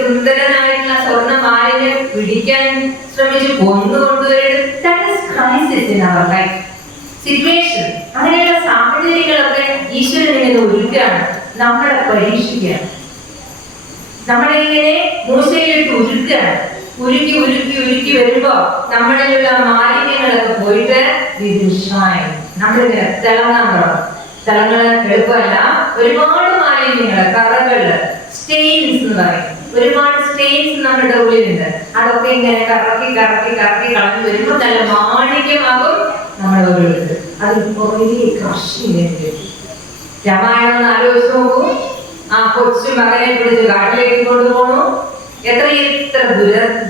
സുന്ദരനായിട്ടുള്ള സ്വർണ്ണമാലിനെ പിടിക്കാൻ ശ്രമിച്ച് കൊണ്ടുവരുന്നത് സിറ്റുവേഷൻ. അങ്ങനെയുള്ള സാഹചര്യങ്ങളൊക്കെ ഈശ്വരൻ ഇങ്ങനെ ഒരുക്കുകയാണ്, നമ്മളെ പരീക്ഷിക്കുകയാണ്. നമ്മളെ ഇങ്ങനെ മൂശയിലിട്ട് ഉരുക്കുകയാണ്. ഉരുക്കി ഉരുക്കി ഉരുക്കി വരുമ്പോ നമ്മളിലുള്ള മാലിന്യങ്ങളൊക്കെ പോയിട്ട് നമ്മളിങ്ങനെ തിളങ്ങാൻ തുടങ്ങും. തിളങ്ങള് എളുപ്പമല്ല, ഒരുപാട് മാലിന്യങ്ങള്, കറകള്, സ്റ്റെയിൻസ് എന്ന് പറയും. ഒരുപാട് സ്റ്റെയിൻസ് നമ്മുടെ ഉള്ളിലുണ്ട്. അതൊക്കെ ഇങ്ങനെ കറക്കി കറക്കി കറക്കി കളഞ്ഞു വരുമ്പോ നല്ല മാണിക്യമാകും നമ്മൾ ഓരോരുത്തർ. അത് കുറേ കർഷിക രാമായണം ഒന്ന് ആലോചിച്ച് നോക്കൂ. ആ കൊച്ചു മകനെ പിടിച്ച് കാട്ടിലേക്ക് കൊണ്ടുപോകണു. എത്ര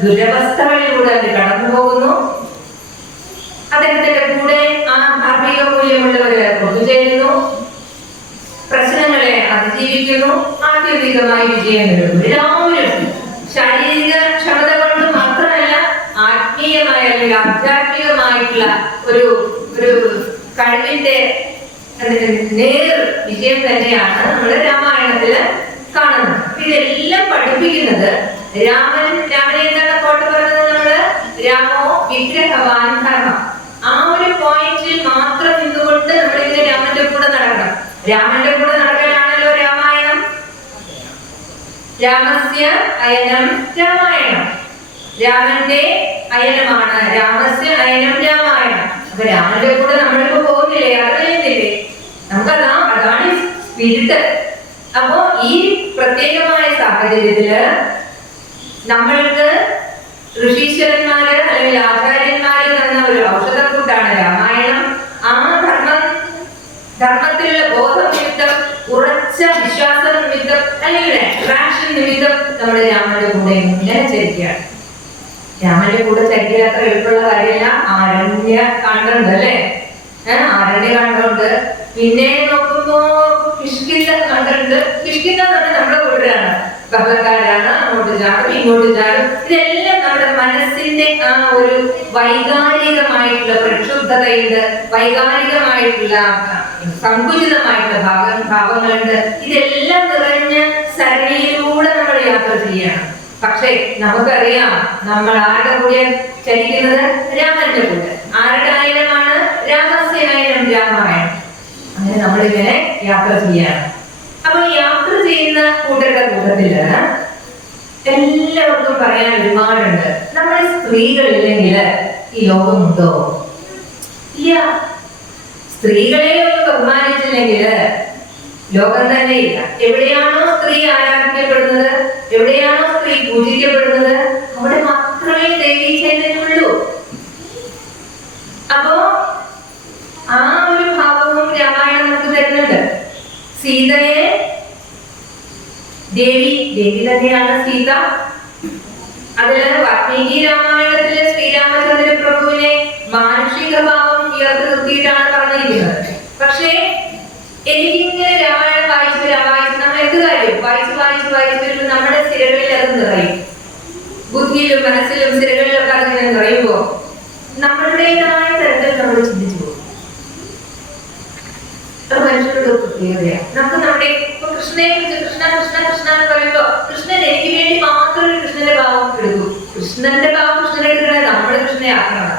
ദുരവസ്ഥകളിലൂടെ അത് കടന്നു പോകുന്നു. അദ്ദേഹത്തിന്റെ കൂടെ ആ ധാർമ്മിക മൂല്യമുള്ളവര് ഒത്തുചേരുന്നു, പ്രശ്നങ്ങളെ അതിജീവിക്കുന്നു, ആത്യന്തികമായി വിജയം നേടുന്നു. എല്ലാവരും ശാരീരിക ക്ഷമത കൊണ്ട് മാത്രമല്ല, ആത്മീയമായ അല്ലെങ്കിൽ ആധ്യാത്മികമായിട്ടുള്ള ഒരു കഴിവിന്റെ നേർ വിജയം തന്നെയാണ് നമ്മൾ രാമായണത്തില് കാണുന്നത്. ഇതെല്ലാം പഠിപ്പിക്കുന്നത് രാമനെ എന്താണ് കോട്ട് പറഞ്ഞത്? നമ്മള് രാമോ വിഗ്രഹവാൻ ധർമ്മം. ആ ഒരു പോയിന്റിൽ മാത്രം നിന്നുകൊണ്ട് നമ്മളിങ്ങനെ രാമന്റെ കൂടെ നടക്കണം. രാമന്റെ കൂടെ നടക്കലാണല്ലോ രാമായണം. രാമസ്യ അയനം രാമായണം. രാമന്റെ അയനമാണ് രാമസ്യ അയനം രാമായണം. അപ്പൊ രാമന്റെ കൂടെ നമ്മളിപ്പോ പോകുന്നില്ലേ, യാത്ര ചെയ്യുന്നില്ലേ? അതാണ് സ്പിരിറ്റ്. അപ്പോ ഈ പ്രത്യേകമായ സാഹചര്യത്തില് നമ്മൾക്ക് ഋഷീശ്വരന്മാര് അല്ലെങ്കിൽ ആചാര്യന്മാര് തന്ന ഒരു ഔഷധക്കൂട്ടാണ് രാമായണം. ആ ധർമ്മത്തിലുള്ള ബോധം നിമിത്തം, ഉറച്ച വിശ്വാസം നിമിത്തം, അല്ലെങ്കിൽ അട്രാക്ഷൻ നിമിത്തം നമ്മുടെ രാമന്റെ കൂടെ ഇങ്ങനെ ചരിക്കുകയാണ്. രാമന്റെ കൂടെ ചരിക്കുക അത്ര എളുപ്പമുള്ള കാര്യമല്ല. ആരണ്യകാണ്ഡമുണ്ട് അല്ലെ? ആരണ്യകാണ്ഡമുണ്ട്. പിന്നെ നോക്കുമ്പോ കിഷ്കിന്ധ കണ്ടുണ്ട്. കിഷ്കിന്ധ എന്ന് പറഞ്ഞാൽ നമ്മുടെ കൂട്ടരാണ്, ബഹളക്കാരാണ്, അങ്ങോട്ട് ചാടും ഇങ്ങോട്ട് ചാടും. ഇതെല്ലാം നമ്മുടെ മനസ്സിന്റെ ആ ഒരു വൈകാരികമായിട്ടുള്ള പ്രക്ഷുബ്ധതയുണ്ട്, വൈകാരികമായിട്ടുള്ള സങ്കുചിതമായിട്ടുള്ള ഭാവങ്ങളുണ്ട്. ഇതെല്ലാം നിറഞ്ഞ സരണിയിലൂടെ നമ്മൾ യാത്ര ചെയ്യണം. പക്ഷെ നമുക്കറിയാം നമ്മൾ ആരുടെ കൂടെ ചരിക്കുന്നത്? രാമന്റെ കൂടെ. ആരുടെ ആയനമാണ്? രാമസ്യ അയനം രാമായണം. അങ്ങനെ നമ്മളിങ്ങനെ യാത്ര ചെയ്യാണ്. അപ്പൊ യാത്ര ചെയ്യുന്ന കൂട്ടരുടെ കൂട്ടത്തില് എല്ലാവർക്കും പറയാൻ ഒരുപാടുണ്ട്. നമ്മുടെ സ്ത്രീകളില്ലെങ്കിൽ ഈ ലോകമുണ്ടോ? ഇല്ല. സ്ത്രീകളെ ഒന്ന് ബഹുമാനിച്ചില്ലെങ്കിൽ ലോകം തന്നെ ഇല്ല. എവിടെയാണോ സ്ത്രീ ആരാധിക്കപ്പെടുന്നത്, എവിടെയാണോ സ്ത്രീ പൂജിക്കപ്പെടുന്നത്, അവിടെ മാത്രമേ ദേവീ ചൈതന്യമുള്ളൂ. അപ്പോ ആ ഒരു ഭാവവും രാമായണം നമുക്ക് തരുന്നുണ്ട്. സീതയെ ദേവി തന്നെയാണ് സീത. അതില് വാൽമീകി രാമായണത്തില് ശ്രീരാമചന്ദ്ര പ്രഭുവിനെ മാനുഷിക ഭാവം ഉയർത്തി നിർത്തിയിട്ടാണ് പറഞ്ഞിരിക്കുന്നത്. പക്ഷേ എനിക്കിങ്ങനെ രാമായണം വായിച്ചു നമ്മൾ എന്ത് കാര്യം വായിച്ചു വരുമ്പോൾ നമ്മുടെ സിരകളിൽ അത് നിറയും. ബുദ്ധിയിലും മനസ്സിലും സിരകളിലൊക്കെ അതിങ്ങനെ നിറയുമ്പോ നമ്മളുടേതായ തരത്തിൽ നമ്മൾ ചിന്തിച്ചു പോകും. മനുഷ്യരുടെ പ്രത്യേകതയാണ്. നമുക്ക് നമ്മുടെ ഇപ്പൊ കൃഷ്ണനെ കുറിച്ച് കൃഷ്ണ എന്ന് പറയുമ്പോ കൃഷ്ണൻ എനിക്ക് വേണ്ടി മാത്രം ഒരു കൃഷ്ണന്റെ കൃഷ്ണന്റെ ഭാവം കൃഷ്ണനെ എടുക്കണേ, നമ്മള് കൃഷ്ണനെ ആക്കണം.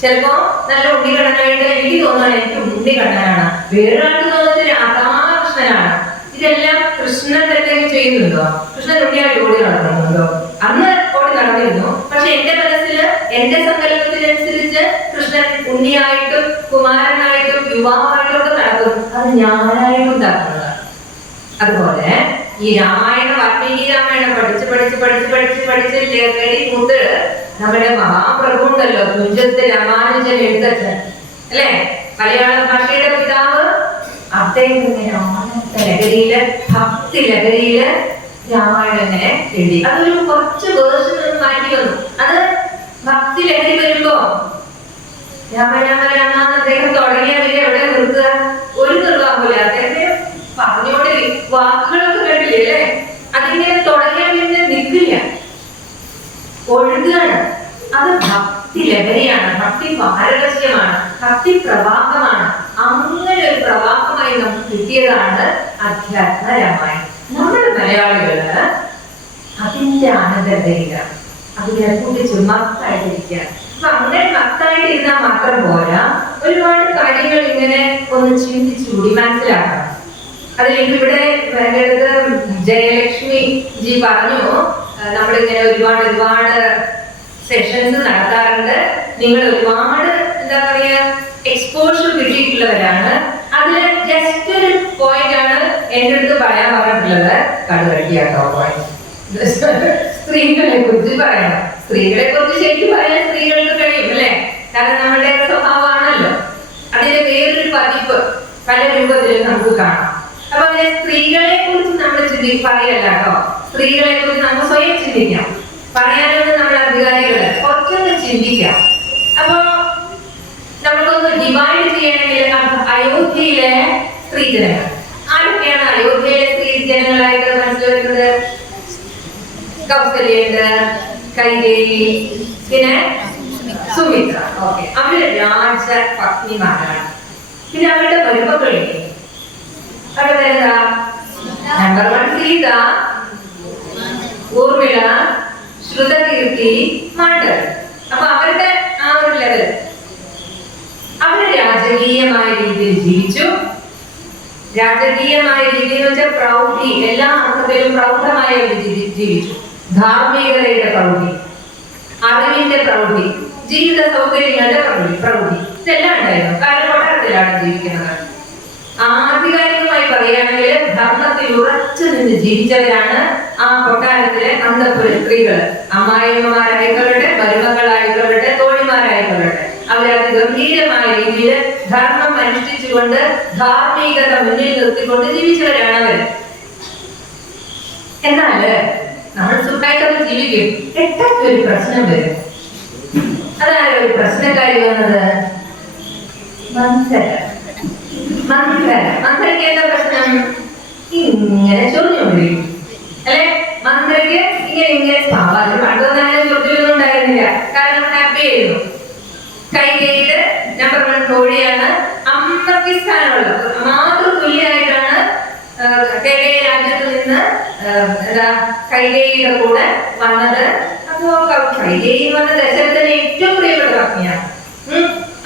ചിലപ്പോ നല്ല ഉണ്ണിക്കണ്ണനായിട്ട് എനിക്ക് തോന്നുന്നത് എനിക്ക് ഉണ്ണിക്കണ്ണനാണ്, വേറൊരാൾക്ക് തോന്നുന്നത് രാധാകൃഷ്ണനാണ്. ഇതെല്ലാം കൃഷ്ണൻ തന്നെ ചെയ്യുന്നുണ്ടോ? കൃഷ്ണൻ ഉണ്ണിയായിട്ട് ഓടി നടക്കുന്നുണ്ടോ? അന്ന് ഓടി നടന്നിരുന്നു. പക്ഷെ എന്റെ മനസ്സില് എന്റെ സങ്കല്പത്തിനനുസരിച്ച് കൃഷ്ണൻ ഉണ്ണിയായിട്ടും കുമാരനായിട്ടും യുവാവായിട്ടും ഒക്കെ നടക്കും. അത് ഞാനായിട്ടും നടക്കുന്നതാണ്. അതുപോലെ ഈ രാമായണം, വാൽമീകി രാമായണം പഠിച്ച് കേടി കൂട്ട് നമ്മുടെ മഹാപ്രഭു ഉണ്ടല്ലോ, തുഞ്ചത്ത് രാമാനുജൻ എഴുത്തച്ഛൻ അല്ലെ, മലയാള ഭാഷയുടെ പിതാവ്. അദ്ദേഹം ഇങ്ങനെ ലഹരിയില്, ഭക്തി ലഹരിയില് രാമായണം ഇങ്ങനെ എഴുതി. അതൊരു കുറച്ച് വേർഷൻ മാറ്റി വന്നു. അത് ഭക്തി ലഹരി വരുമ്പോ രാമ രാമ രാമ അദ്ദേഹം തുടങ്ങിയ പിന്നെ എവിടെ നിർത്തുക? ഒരു നിർവാഹമില്ല. അദ്ദേഹത്തെ പറഞ്ഞോണ്ട് വാക്കുകളൊക്കെ കേട്ടില്ലേ അല്ലേ? അതിങ്ങനെ തുടങ്ങിയാൽ പിന്നെ നിൽക്കില്ല, ഒഴുകുകയാണ്. അത് ഭക്തി ലഹരിയാണ്, ഭക്തി പാരവശ്യമാണ്, ഭക്തി പ്രവാഹമാണ്. അങ്ങനെ ഒരു പ്രവാഹമായി നമുക്ക് കിട്ടിയതാണ് അധ്യാത്മ രാമായണം. നമ്മുടെ മലയാളികള് അതിന്റെ ആനന്ദതയിലാണ്, അതിനെ കൂട്ടിച്ച് മത്തായിട്ടിരിക്കുക. അപ്പൊ അങ്ങനെ മത്തായിട്ടിരുന്നാൽ മാത്രം പോരാ, ഒരുപാട് കാര്യങ്ങൾ ഇങ്ങനെ ഒന്ന് ചിന്തിച്ചുകൂടി മനസ്സിലാക്കണം. അതിലിവിടെ എൻ്റെ അടുത്ത് ജയലക്ഷ്മി ജി പറഞ്ഞു, നമ്മളിങ്ങനെ ഒരുപാട് സെഷൻസ് നടത്താറുണ്ട്, നിങ്ങൾ ഒരുപാട് എന്താ പറയാ എക്സ്പോഷർ കിട്ടിയിട്ടുള്ളവരാണ്. അതില് ജസ്റ്റ് ഒരു പോയിന്റ് ആണ് എൻ്റെ അടുത്ത് പറയാൻ പറഞ്ഞിട്ടുള്ളത്, കടുകട്ടിയാട്ടോ പോയിന്റ്. സ്ത്രീകളെ കുറിച്ച് പറയണം. സ്ത്രീകളെ കുറിച്ച് ശരിക്കും പറയാൻ സ്ത്രീകൾക്ക് കഴിയും അല്ലെ? കാരണം നമ്മുടെ സ്വഭാവമാണല്ലോ. അതിന്റെ വേറൊരു പതിപ്പ് പല രൂപത്തിലും നമുക്ക് കാണാം. അപ്പൊ അങ്ങനെ സ്ത്രീകളെ കുറിച്ച് നമ്മൾ പറയല്ല കേട്ടോ, സ്ത്രീകളെ കുറിച്ച് നമുക്ക് സ്വയം ചിന്തിക്കാം. പറയാനൊന്നും നമ്മുടെ അധികാരികള് കുറച്ചൊന്ന് ചിന്തിക്കാം. അപ്പൊ നമുക്കൊന്ന് ഡിവൈഡ് ചെയ്യണമെങ്കിൽ അയോധ്യയിലെ സ്ത്രീജനങ്ങൾ ആരൊക്കെയാണ്? അയോധ്യയിലെ സ്ത്രീജനങ്ങളായിട്ട് മനസ്സിൽ വരുന്നത് കൗസല്യുണ്ട്, കൈകേയി, പിന്നെ സുമിത്ര. ഓക്കെ, അവര് രാജപത്നിമാരാണ്. പിന്നെ അവരുടെ മരുമക്കളില്ലേ, അവിടെ വരുന്ന നമ്പർ 1 സീത, ഊർമിള, ശ്രുതകീർത്തി, മണ്ഡൽ. അപ്പൊ അവരുടെ ആ ഒരു ലെവൽ, അവര് രാജകീയമായ രീതിയിൽ ജീവിച്ചു. രാജകീയമായ രീതി എന്ന് വെച്ചാൽ പ്രൗഢി, എല്ലാ അർത്ഥത്തിലും പ്രൗഢമായ ജീവിച്ചു. ധാർമ്മികതയുടെ പ്രൗഢി, അറിവിന്റെ പ്രൗഢി, ജീവിത സൗകര്യങ്ങളുടെ പ്രൗഢി, ഇതെല്ലാം ഉണ്ടായിരുന്നു. കാരണം കൊട്ടാരത്തിലാണ് ജീവിക്കുന്നത്. ആധികാരികമായി പറയുകയാണെങ്കിൽ ധർമ്മത്തിൽ ഉറച്ചു നിന്ന് ജീവിച്ചവരാണ് ആ കൊട്ടാരത്തിലെ അന്തഃപുര സ്ത്രീകള്. അമ്മായിയമ്മമാരായിക്കൊള്ളട്ടെ, മരുമകളായിക്കൊള്ളട്ടെ, തോഴിമാരായിക്കൊള്ളട്ടെ, അവരത് ഗംഭീരമായ രീതിയിൽ ധർമ്മം അനുഷ്ഠിച്ചുകൊണ്ട് ധാർമ്മികത മുന്നിൽ നിർത്തിക്കൊണ്ട് ജീവിച്ചവരാണ് അവര്. എന്നാല് നമ്മൾ സുഖമായിട്ടൊക്കെ ജീവിക്കും, പെട്ടെന്ന് ഒരു പ്രശ്നം വരും. അതാണ് ഒരു പ്രശ്നക്കാരി വന്നത് മന്ത്രിക്ക് എന്താ പ്രശ്നം? ഇങ്ങനെ ചൊറിഞ്ഞുകൊണ്ടിരിക്കും അല്ലെ? മന്ത്രിക്ക് ഇങ്ങനെ സ്വാഭാവിക പണ്ടൊന്നും അങ്ങനെ ചൊറിച്ചിലൊന്നും ഉണ്ടായിരുന്നില്ല, കാരണം ഹാപ്പി ആയിരുന്നു. കൈകേയിയുടെ നമ്പർ 1 തോഴിയാണ്, അമ്മയ്ക്ക് സ്ഥാനമുള്ളത്, മാതൃതുല്യായിട്ടാണ് കേകയ രാജ്യത്ത് നിന്ന് കൈകേയിയുടെ കൂടെ വന്നത്. അപ്പോ കൈകേയി വന്ന ദശരഥന് ഏറ്റവും പ്രിയപ്പെട്ട പത്നിയാണ്.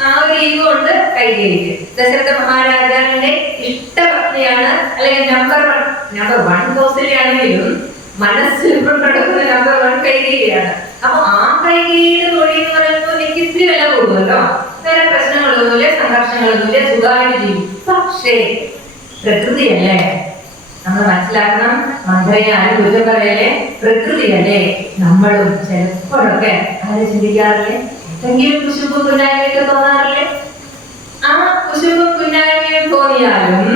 ആ ഒരു ഈഗോ ഉണ്ട് കൈകേയിക്ക്. ദശരഥ മഹാരാജാവിന്റെ ഇഷ്ടപത്നിയാണ്, അല്ലെങ്കിൽ നമ്പർ 1 കൗസല്യാണെങ്കിലും മനസ്സിൽ നടക്കുന്ന നമ്പർ 1 കൈകേയിയാണ്. അപ്പൊ ആ കൈകേയിയുടെ തൊഴിൽ എന്ന് പറയുമ്പോൾ എനിക്ക് ഇത്തിരി വില കൂടുമല്ലോ. വേറെ പ്രശ്നങ്ങളൊന്നുമില്ല, സംഘർഷങ്ങളൊന്നുമില്ല, സുഖമായിട്ട് ജീവിക്കും. പക്ഷേ പ്രകൃതിയല്ലേ, നമ്മൾ മനസ്സിലാക്കണം. മന്ത്രിയെ ആരും കുറ്റം പറയല്ലേ, പ്രകൃതിയല്ലേ. നമ്മളും ചിലപ്പോഴൊക്കെ അങ്ങനെ ചിന്തിക്കാറില്ലേ? എന്തെങ്കിലും കുശുമ്പും കുന്നായ്മയൊക്കെ തോന്നാറില്ലേ? ആ കുശുമ്പും കുന്നായ്മയും തോന്നിയാലും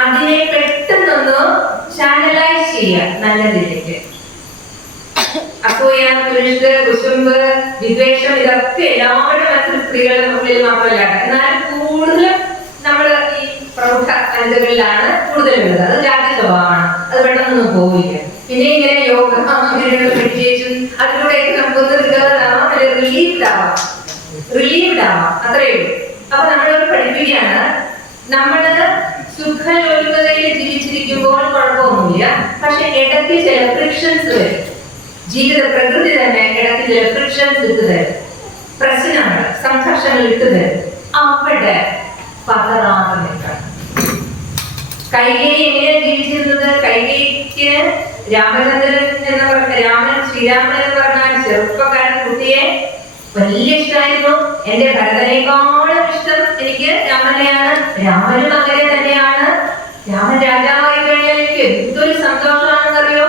അതിനെ പെട്ടെന്നൊന്ന് ചാനലൈസ് ചെയ്യാം നല്ലതിലേക്ക്. അസൂയ, കുരുഷ്, കുശുമ്പ്, വിദ്വേഷം, ഇതൊക്കെ എല്ലാവരുടെ മനസ്സിൽ സ്ത്രീകളുടെ മുന്നിൽ മാത്രമല്ല, എന്നാൽ കൂടുതലും നമ്മൾ ഈ പ്രമുഖ വനിതകളിലാണ് കൂടുതലുള്ളത്. അത് ജാതി സ്വഭാവമാണ്, അത് പെട്ടെന്നൊന്നും പോവില്ല. പിന്നെ ഇങ്ങനെ യോഗ, മെഡിറ്റേഷൻ, അതിലൂടെയൊക്കെ നമുക്കൊന്ന് റിലീവ്ഡ് ആവാം, അത്രയേ ഉള്ളൂ. അപ്പൊ നമ്മളോട് പഠിപ്പിക്കുകയാണ്, നമ്മള് സുഖലോലുപതയിൽ ജീവിച്ചിരിക്കുമ്പോൾ കുഴപ്പമൊന്നുമില്ല, പക്ഷെ ഇടയ്ക്ക് ചില ഫ്രിക്ഷൻസ് വരും. ജീവിത പ്രകൃതി തന്നെ ഇടയ്ക്ക് ചില ഫ്രിക്ഷൻസ് ഇട്ട് തരും, പ്രശ്നങ്ങൾ സംഘർഷങ്ങൾ ഇട്ട് തരും. അവിടെ പതറാതെ നിൽക്കണം. കൈകേയി എങ്ങനെയാണ് ജീവിച്ചിരുന്നത്? കൈകേയിക്ക് രാമചന്ദ്രൻ എന്ന് പറഞ്ഞ ശ്രീരാമൻ എന്ന് പറഞ്ഞ ചെറുപ്പക്കാരൻ കുട്ടിയെ വലിയ ഇഷ്ടമായിരുന്നു. എന്റെ ഭരതനേക്കാളും ഇഷ്ടം എനിക്ക് രാമനെയാണ്, രാമനും അങ്ങനെ തന്നെയാണ്. രാമൻ രാജാവായി കഴിഞ്ഞാൽ എനിക്ക് എന്തൊരു സന്തോഷമാണെന്നറിയോ.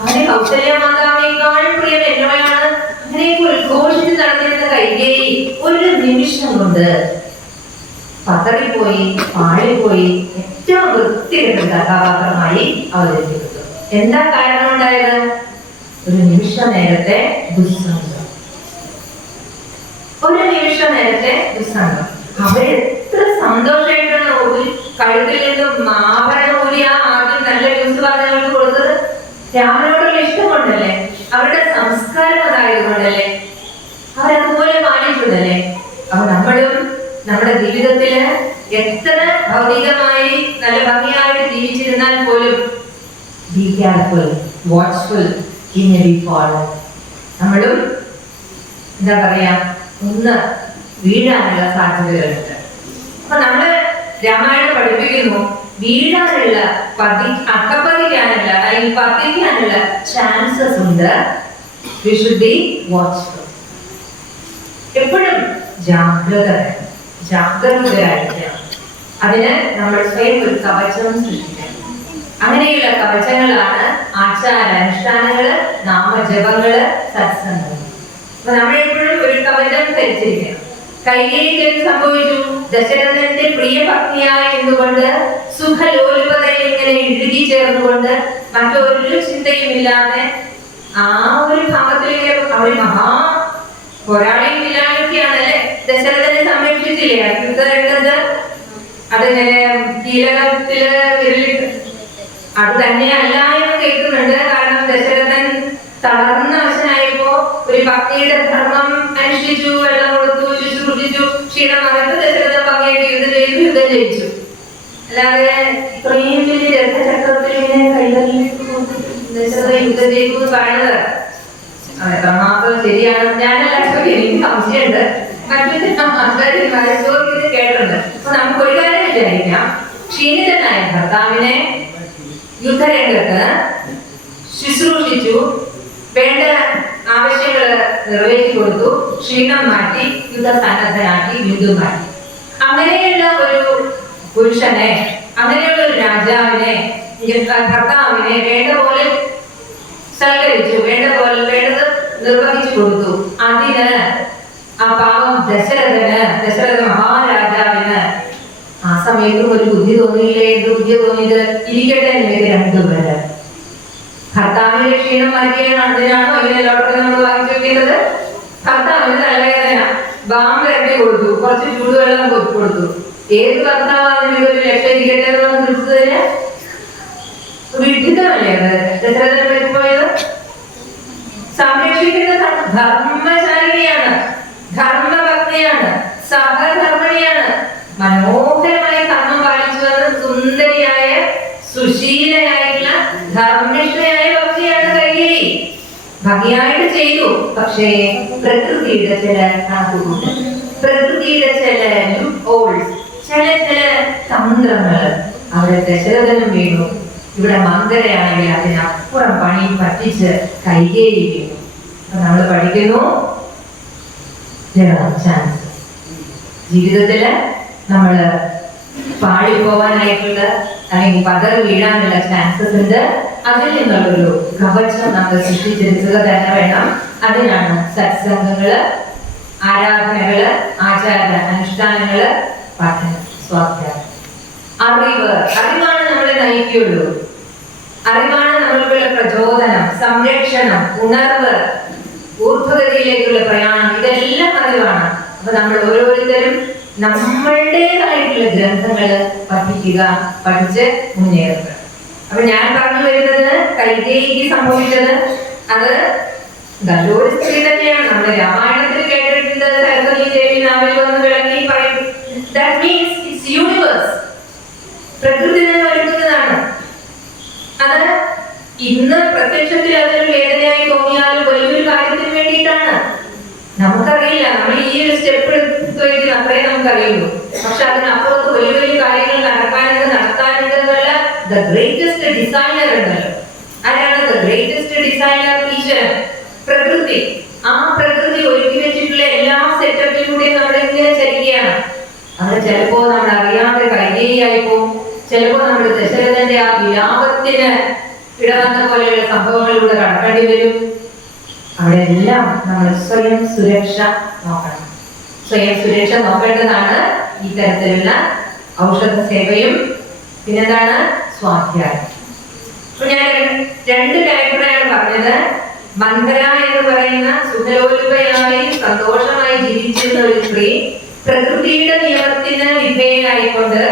അവന് കൗസല്യ മാതാവിനേക്കാളും പ്രിയം എന്നോടാണ്. അങ്ങനെയൊക്കെ ഉദ്ഘോഷിച്ച് നടന്നിരുന്ന കൈകേയി ഒരു നിമിഷം കൊണ്ട് പതറിപ്പോയി, പാളിപ്പോയി, ഏറ്റവും വൃത്തികെട്ട കഥാപാത്രമായി അവതരിപ്പിക്കുന്നു. എന്താ കാരണം ഉണ്ടായത്? ഒരു നിമിഷ നേരത്തെ ദുസ്സംഗം. ഒരു നിമിഷ നേരത്തെ ദുസ്സംഗം. അവര് എത്ര സന്തോഷമായിട്ടാണ് കഴുത്തിൽ നിന്നും ആഭരണം ഊരി ആദ്യം നല്ല ന്യൂസ് വാർത്തകൾക്ക് കൊടുത്തത്. രാമനോടുള്ള ഇഷ്ടം കൊണ്ടല്ലേ, അവരുടെ സംസ്കാരം അതായതുകൊണ്ടല്ലേ, അവരതുപോലെ പാലിച്ചതല്ലേ. അപ്പൊ നമ്മളും നമ്മുടെ ജീവിതത്തില് എത്ര ഭൗതികമായി നല്ല ഭംഗിയായിട്ട് ജീവിച്ചിരുന്നാൽ പോലും be careful, watchful in every fall. നമ്മളും എന്താ പറയാ, ഒന്ന് വീഴാനുള്ള സാധ്യതകളുണ്ട്. അപ്പൊ നമ്മള് രാമായണം പഠിപ്പിക്കുന്നു, വീഴാനുള്ള അക്കപ്പതിക്കാനുള്ള അല്ലെങ്കിൽ പതിക്കാനുള്ള ചാൻസസ് ഉണ്ട്. We should be watchful. എപ്പോഴും ജാഗ്രതരായിരിക്കണം. അതിന് നമ്മൾ സ്വയം ഒരു കവചം സൃഷ്ടിക്കണം. അങ്ങനെയുള്ള കവചങ്ങളാണ് ആചാരാനുഷ്ഠാനങ്ങള്, നാമജപങ്ങള്, സത്സംഗങ്ങൾ. അപ്പൊ നമ്മളെപ്പോഴും ഒരു കവചം ധരിച്ചിരിക്കണം. കൈകേയിക്ക് സംഭവിച്ചു, ദശരഥന്റെ പ്രിയ ഭക്തിയായി എന്നുകൊണ്ട് സുഖലോലുപതയിൽ ഇങ്ങനെ ഇഴുകി ചേർന്നുകൊണ്ട് മറ്റൊരു ചിന്തയുമില്ലാതെ ആ ഒരു ഭാവത്തിലേക്ക് അവർ മഹാ പോരാളിയും വിലാളിയൊക്കെയാണല്ലേ. ദശരഥനെ സംരക്ഷിച്ചില്ലേ യുദ്ധരംഗത്ത്? അതിങ്ങനെ കീലകത്തില് വിരലിട്ട് അത് തന്നെയല്ല എന്ന് കേൾക്കുന്നുണ്ട്. കാരണം ദശരഥൻ തളർന്ന അവശനായപ്പോ ഒരു ഭക്തിയുടെ ധർമ്മം അനുഷ്ഠിച്ചു, വെള്ളം കൊടുത്തു, ശുശ്രൂഷിച്ചു, ക്ഷീണം അകത്ത് ദശരഥൻ ഭംഗിയായിട്ട് യുദ്ധം ജയിച്ചു. അല്ലാതെ ഇത്രയും വലിയ രഥചക്രത്തിൽ ഇങ്ങനെ കൈകളിലേക്ക് ദശരഥൻ യുദ്ധം ജയിക്കുന്നു പറയുന്നത് എത്രമാത്രം ശരിയാണ് ഞാനല്ല, എനിക്ക് സംശയമുണ്ട്. മറ്റൊരു ചോദിക്കുന്നത് കേട്ടിട്ടുണ്ട്. അപ്പൊ നമുക്ക് ഒരു കാര്യം വിചാരിക്കാം, ക്ഷീണിതനായ ഭർത്താവിനെ യുദ്ധരംഗത്ത് ശുശ്രൂഷിച്ചു, വേണ്ട ആവശ്യങ്ങൾ നിറവേറ്റി കൊടുത്തു, ക്ഷീണം മാറ്റി, യുദ്ധസന്നദ്ധനാക്കി, യുദ്ധം മാറ്റി. അങ്ങനെയുള്ള ഒരു പുരുഷനെ, അങ്ങനെയുള്ള ഒരു രാജാവിനെ, ഭർത്താവിനെ വേണ്ട പോലെ സൽക്കരിച്ചു, വേണ്ടത് നിർവഹിച്ചു കൊടുത്തു. അതിന് ആ പാവം ദശരഥ മഹാരാജാവിന് ആ സമയത്തും ഒരു ബുദ്ധി തോന്നിയില്ലേ? എന്ത് ബുദ്ധി തോന്നിയത്? ഇരിക്കട്ടെ നിങ്ങൾക്ക് രണ്ടുപേര്, ഭർത്താവിന്റെ ക്ഷീണം മാറ്റിയാണോ ഇങ്ങനെ ലോട്ടറി നമ്മൾ വാങ്ങിച്ചു വെക്കുന്നത്? ഭർത്താവിന് തലവേദന, ബാമ്പ് ഇറക്കി കൊടുത്തു, കുറച്ച് ചൂടുവെള്ളം കൊടുത്തു. ഏത് ഭർത്താവാണ് ഒരു ലക്ഷം ഇരിക്കട്ടെ എന്നുള്ള നിർത്തതിന് വിഡിതമല്ലേ അത് ദശരഥൻ പറ്റിപ്പോയത്? സംരക്ഷിക്കുന്ന ധർമ്മശാലിനിയാണ്, ധർമ്മഭക്തിയാണ്, സഹധർമ്മിണിയാണ്, മനോഹരമായ ധർമ്മം പാലിച്ചു വന്ന സുന്ദരിയായ സുശീലയായിട്ടുള്ള ധർമ്മിഷ്ഠയായ ഭക്തിയാണ് കൈകേയി. ഭംഗിയായിട്ട് ചെയ്തു. പക്ഷേ പ്രകൃതിയുടെ ചില കണക്കുകൂട്ട്, പ്രകൃതിയുടെ ചില ചില തന്ത്രങ്ങൾ അവിടെ ദശരഥനും വീണു. ഇവിടെ മന്ദരയാണെങ്കിൽ അതിനപ്പുറം പണി പറ്റിച്ച് കൈകേയി വീണു. അപ്പൊ നമ്മൾ പഠിക്കുന്നു ചാൻസ് ജീവിതത്തില് നമ്മള് പാടിപ്പോവാനായിട്ടുള്ള അല്ലെങ്കിൽ പതറി വീഴാനുള്ള ചാൻസസ് ഉണ്ട്. അതിൽ നിന്നുള്ളൊരു കവചം നമ്മൾ സൃഷ്ടിച്ചെടുക്കുക തന്നെ വേണം. അതിനാണ് സത്സംഗങ്ങള്, ആരാധനകള്, ആചാര അനുഷ്ഠാനങ്ങള്, പഠനം, സ്വാധ്യായം. അറിവാണ് നമ്മളെ നയിക്കുള്ളൂ. അറിവാണ് നമ്മൾക്കുള്ള പ്രചോദനം, സംരക്ഷണം, ഉണർവ്, ഊർധ്വഗതിയിലേക്കുള്ള പ്രയാണം. ഇതെല്ലാം അറിവാണ്. അപ്പൊ നമ്മൾ ഓരോരുത്തരും നമ്മളുടേതായിട്ടുള്ള ഗ്രന്ഥങ്ങള് പഠിക്കുക, പഠിച്ച് മുന്നേറുക. അപ്പൊ ഞാൻ പറഞ്ഞു വരുന്നത് കൈകേയിക്ക് സംഭവിച്ചത് അത് നല്ലൊരു സ്ത്രീ തന്നെയാണ്. നമ്മുടെ രാമായണത്തിൽ കേട്ടിട്ടുണ്ട്, സരസ്വതി ദേവി നാവിൽ വന്ന് വിളങ്ങി പറയും. ദാറ്റ് മീൻസ് ഇറ്റ്സ് യൂണിവേഴ്സ്, പ്രകൃതി തന്നെ ഒരുക്കുന്നതാണ്. അത് ഇന്ന് പ്രത്യക്ഷത്തിൽ അതൊരു വേദനയായി തോന്നിയാൽ നമുക്ക് അറിയുള്ളൂ. പക്ഷെ അതിനപ്പുറത്ത് വലിയ വലിയ കാര്യങ്ങൾ നടത്താനുണ്ടെന്നുള്ള ദ ഗ്രേറ്റസ്റ്റ് ഡിസൈനർ ഉണ്ടല്ലോ. ആരാണ് ദ ഗ്രേറ്റസ്റ്റ് ഡിസൈനർ? ഈശ്വരൻ, പ്രകൃതി. ആ പ്രകൃതി ഒരുക്കി വെച്ചിട്ടുള്ള എല്ലാ സെറ്റപ്പിലൂടെയും നമ്മുടെ ഇങ്ങനെ ചരിക്കുകയാണ്. അത് ചിലപ്പോ നമ്മൾ അറിയാതെ കൈകേയിയായി പോകും, ചിലപ്പോ നമ്മുടെ ദശരഥന്റെ ആ വിലാപത്തിന് ഇടവന്ന പോലെയുള്ള സംഭവങ്ങളിലൂടെ കടക്കേണ്ടി വരും. അവിടെ എല്ലാം നമ്മൾ സ്വയം സുരക്ഷ നോക്കണം. സ്വയം സുരക്ഷ നോക്കേണ്ടതാണ് ഈ തരത്തിലുള്ള ഔഷധ സേവയും പിന്നെന്താണ് സ്വാധ്യായം. അപ്പൊ ഞാൻ രണ്ട് ക്യാരക്ടറാണ് പറഞ്ഞത്. മന്ദര എന്ന് പറയുന്ന സുഖലോലുപയായി സന്തോഷമായി ജീവിച്ചിരുന്ന ഒരു സ്ത്രീ പ്രകൃതിയുടെ നിയമത്തിന് വിധേയമായിക്കൊണ്ട്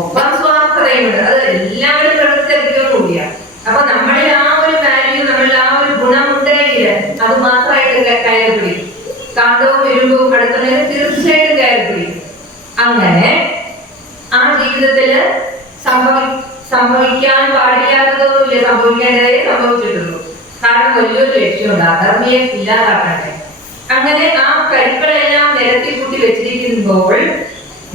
ഒപ്പം സ്വാർത്ഥതയുണ്ട്. അത് എല്ലാവരും പ്രകൃതിയൊന്നുമില്ല. അപ്പൊ നമ്മളിൽ ആ ഒരു വാല്യൂ, നമ്മളിൽ ആ ഒരു ഗുണം ഉണ്ടെങ്കിൽ അത് മാത്രമായിട്ട് കയറി പിടിക്കും. കാന്തവും ഇരുമ്പവും അടുത്തുണ്ടെങ്കിൽ തീർച്ചയായിട്ടും കയറി പിടിക്കും. അങ്ങനെ ആ ജീവിതത്തില് സംഭവിക്കാൻ പാടില്ലാത്തതൊന്നുമില്ല, സംഭവിക്കേണ്ടതേ സംഭവിച്ചിട്ടുള്ളൂ. കാരണം വലിയൊരു ലക്ഷ്യമുണ്ട്, അധർമ്മിയെ ഇല്ലാതാക്കട്ടെ. അങ്ങനെ ആ കരുക്കളെല്ലാം നിരത്തി കൂട്ടി വെച്ചിരിക്കുമ്പോൾ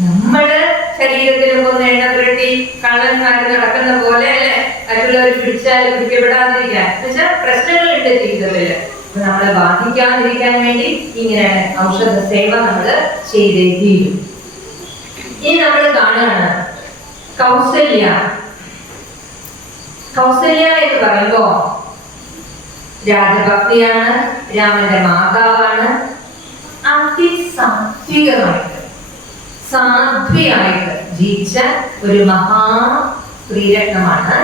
നമ്മുടെ ശരീരത്തിലൊക്കെ ഒന്ന് എണ്ണ പുരട്ടി കള്ളന്മാര് നടക്കുന്ന പോലെ അല്ലെ മറ്റുള്ളവർ പിടിച്ചാൽ പിടിക്കപ്പെടാതിരിക്കാൻ എന്നുവെച്ചാൽ പ്രശ്നങ്ങളുണ്ട് ജീവിതത്തില്. നമ്മളെ ബാധിക്കാതിരിക്കാൻ വേണ്ടി ഇങ്ങനെ ഔഷധ സേവ നമ്മള് ചെയ്തേ തീരും. ഇനി നമ്മൾ കാണുകയാണ് കൗസല്യ. കൗസല്യ എന്ന് പറയുമ്പോ രാജഭക്തിയാണ്, രാമന്റെ മാതാവാണ്. അതിസാത്വികമായിട്ട് സാധ്വിയായിട്ട് ജീവിച്ച ഒരു മഹാ സ്ത്രീരത്നമാണ്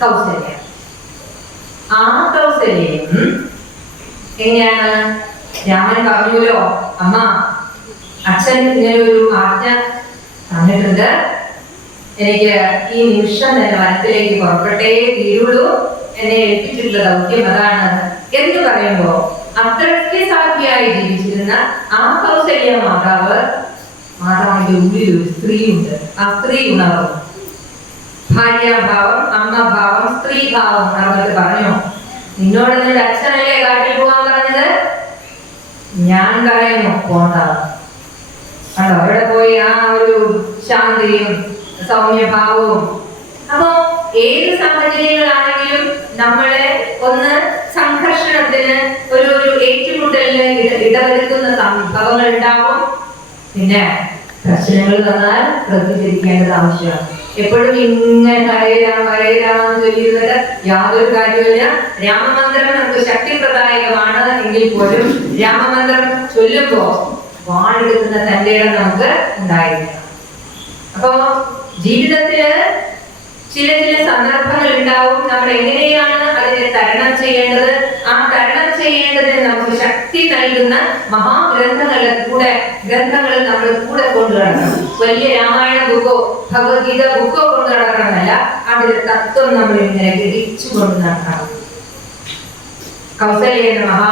കൗസല്യ. ആ കൗസല്യം എങ്ങനെയാണ്? രാമൻ പറഞ്ഞല്ലോ, അമ്മ അച്ഛൻ ഇങ്ങനെ ഒരു ആജ്ഞ തന്നിട്ടുണ്ട്, എനിക്ക് ഈ നിമിഷം തന്നെ വനത്തിലേക്ക് പുറപ്പെട്ടേ തീരുള്ളൂ, എന്നെ ഏൽപ്പിച്ചിട്ടുള്ള ദൗത്യം അതാണ് എന്ന് പറയുമ്പോ അത്രയ്ക്ക് സാധ്യയായി ജീവിച്ചിരുന്ന ആ കൗസല്യ മാതാവിന്റെ ഉള്ളിൽ ഒരു സ്ത്രീയുണ്ട്. ആ സ്ത്രീ ഗുണവും ഭാര്യാഭാവം, അമ്മഭാവം, സ്ത്രീഭാവം എന്നിട്ട് പറഞ്ഞു, നിന്നോട് നിന്റെ അച്ഛനല്ലേ കാട്ടിൽ പോകാൻ പറഞ്ഞത്, ഞാൻ പറയുന്നു പോണ്ട. അതോ അവിടെ പോയി ആ ഒരു ശാന്തിയും സൗമ്യഭാവവും. അപ്പോ ഏത് സാഹചര്യങ്ങളാണെങ്കിലും നമ്മളെ ഒന്ന് സംഘർഷണത്തിന് ഒരു ഏറ്റുമുട്ടലിന് ഇടവരുത്തുന്ന സംഭവങ്ങൾ ഉണ്ടാവും. പിന്നെ പ്രശ്നങ്ങൾ വന്നാൽ പ്രതികരിക്കേണ്ടത് ആവശ്യമാണ്. എപ്പോഴും ഇങ്ങനെ വരയിലാമെന്ന് ചൊല്ലിയിരുന്നിട്ട് യാതൊരു കാര്യമില്ല. രാമമന്ത്രം നമുക്ക് ശക്തിപ്രദായകമാണ് എങ്കിൽ പോലും രാമമന്ത്രം ചൊല്ലുമ്പോ വാളെടുക്കുന്ന തന്റെ ഇടം നമുക്ക് ഉണ്ടായിരിക്കണം. അപ്പോ ജീവിതത്തില് ചില സന്ദർഭങ്ങൾ ഉണ്ടാവും. നമ്മൾ എങ്ങനെയാണ് അതിനെ തരണം ചെയ്യേണ്ടത്? ആ തരണം ചെയ്യേണ്ടതിന് നമുക്ക് ശക്തി നൽകുന്ന ഗ്രന്ഥങ്ങൾ നമ്മൾ കൂടെ കൊണ്ടു നടക്കണം. വലിയ രാമായണ ബുക്കോ ഭഗവത്ഗീത ബുക്കോ കൊണ്ടു നടക്കണമെന്നല്ല, അതിന്റെ തത്വം നമ്മൾ ഇങ്ങനെ ഗ്രഹിച്ചു കൊണ്ട് നടക്കണം. കൗസല്യ എന്ന മഹാ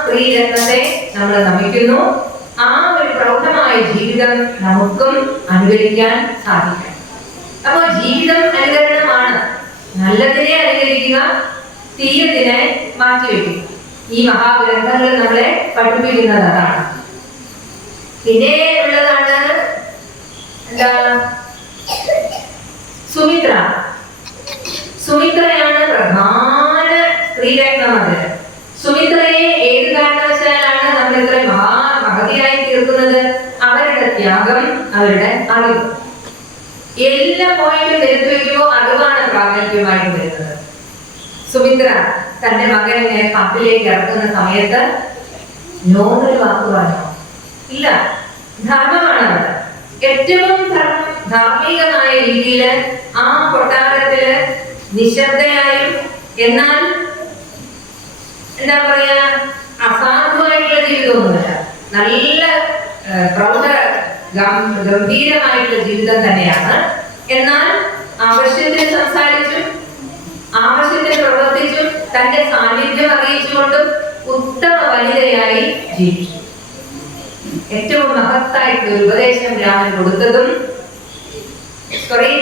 സ്ത്രീ രത്നത്തെ നമ്മൾ നമിക്കുന്നു. ആ ഒരു പ്രൗഢമായ ജീവിതം നമുക്കും അനുകരിക്കാൻ സാധിക്കണം. അപ്പോ ജീവിതം അനുകരണമാണ്. നല്ലതിനെ അനുകരിക്കുക, തീയതിനെ മാറ്റിവെക്കുക. ഈ മഹാഗ്രന്ഥങ്ങൾ നമ്മളെ പഠിപ്പിക്കുന്നത് അതാണ്. പിന്നെ ഉള്ളതാണ് എന്താ? സുമിത്രയാണ് പ്രധാന സ്ത്രീരത്നം. അത് സുമിത്രയെ ഏത് കാരണവശാലാണ് നമ്മൾ ഇത്ര മഹതിയായി തീർക്കുന്നത്? അവരുടെ ത്യാഗം, അവരുടെ അറിവ്. എല്ലാ പോയിന്റും എടുത്തു വയ്ക്കുമ്പോൾ അറിവാണ് പ്രാഗൽഭ്യമായിട്ട് വരുന്നത്. സുമിത്ര തന്റെ മകനെ ഇങ്ങനെ കപ്പിലേക്ക് ഇറക്കുന്ന സമയത്ത് നോന്നൊരു വാക്ക് പറഞ്ഞോ? ഇല്ല. ധർമ്മമാണ് അത്. ഏറ്റവും ധാർമ്മികമായ രീതിയിൽ ആ കൊട്ടാരത്തില് നിശബ്ദയായും എന്നാൽ എന്താ പറയാ അസാധുവായിട്ടുള്ള ജീവിതമൊന്നുമില്ല, നല്ല ഗംഭീരമായിട്ടുള്ള ജീവിതം തന്നെയാണ്. എന്നാൽ ആവശ്യത്തിന് സംസാരിച്ചും ആവശ്യത്തിന് പ്രവർത്തിച്ചും തന്റെ സാന്നിധ്യം അറിയിച്ചുകൊണ്ടും ഉത്തമ വനിതയായി ജീവിച്ചു. ഏറ്റവും മഹത്തായിട്ടുള്ള ഉപദേശം രാമൻ കൊടുത്തതും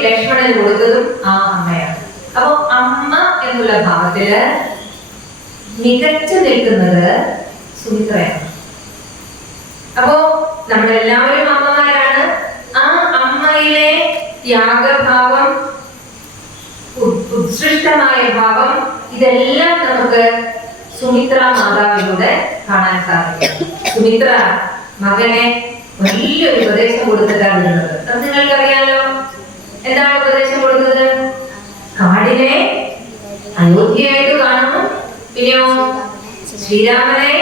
ലക്ഷ്മണന് കൊടുത്തതും ആ അമ്മയാണ്. അപ്പൊ അമ്മ എന്നുള്ള ഭാവത്തില് മികച്ചു നിൽക്കുന്നത് സുമിത്രയാണ്. അപ്പോ നമ്മളെല്ലാവരും അമ്മമാരാണ്. ത്യാഗഭാവം, ഉത്സൃഷ്ടമായ ഭാവം, ഇതെല്ലാം നമുക്ക് സുമിത്ര മാതാവിലൂടെ കാണാൻ സാധിക്കും. സുമിത്ര മകനെ വലിയൊരു ഉപദേശം കൊടുത്തിട്ടാണ് വരുന്നത്. അത് നിങ്ങൾക്കറിയാലോ. എന്താണ് ഉപദേശം കൊടുത്തത്? കാടിനെ അയോധ്യയായിട്ട് കാണുന്നു, പിന്നെയോ ശ്രീരാമനെ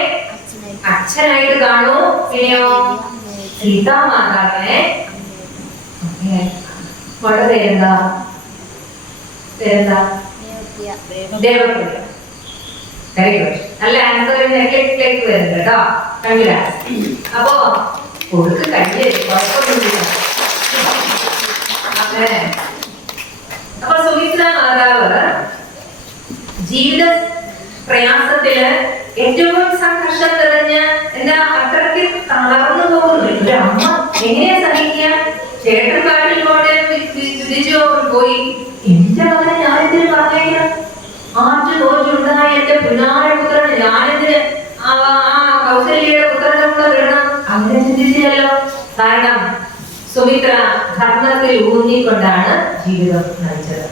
അച്ഛനായിട്ട് കാണൂ, പിന്നെയോ സീതാമാതാവിനെ പേരെന്താ? ദേവപ്രിയ. Very good. നല്ല ആൻസർ നെക്ലേസിലേക്ക് വരുന്നുണ്ട് കേട്ടോ. കണ്ടില്ല? അപ്പോ കൊടുക്ക് കഴിഞ്ഞ കുഴപ്പമൊന്നുമില്ല. അങ്ങനെ അപ്പൊ സുമിത്ര മാതാവ് ജീവിത പ്രയാസത്തില് ഏറ്റവും സംഘർഷം നിറഞ്ഞ എന്താ അത്രയ്ക്ക് തളർന്നു പോകുന്നു. ഒരു അമ്മ എങ്ങനെയാ സഹിക്കുക? ചേട്ടൻ കാട്ടിൽ പോലെ പോയി എന്റെ മകനെ ഞാനെന്തിന് പറഞ്ഞേക്കണം? ആറ്റു നോറ്റുണ്ടായ എന്റെ പുനാരപുത്രന് ഞാനെന്തിന് ആ കൗസല്യയുടെ പുത്രനെ കൂടെ വിടണം? അങ്ങനെ ചിന്തിച്ചില്ലല്ലോ. കാരണം സുമിത്ര ധർമ്മത്തിൽ ഊന്നിക്കൊണ്ടാണ് ജീവിതം നയിച്ചത്.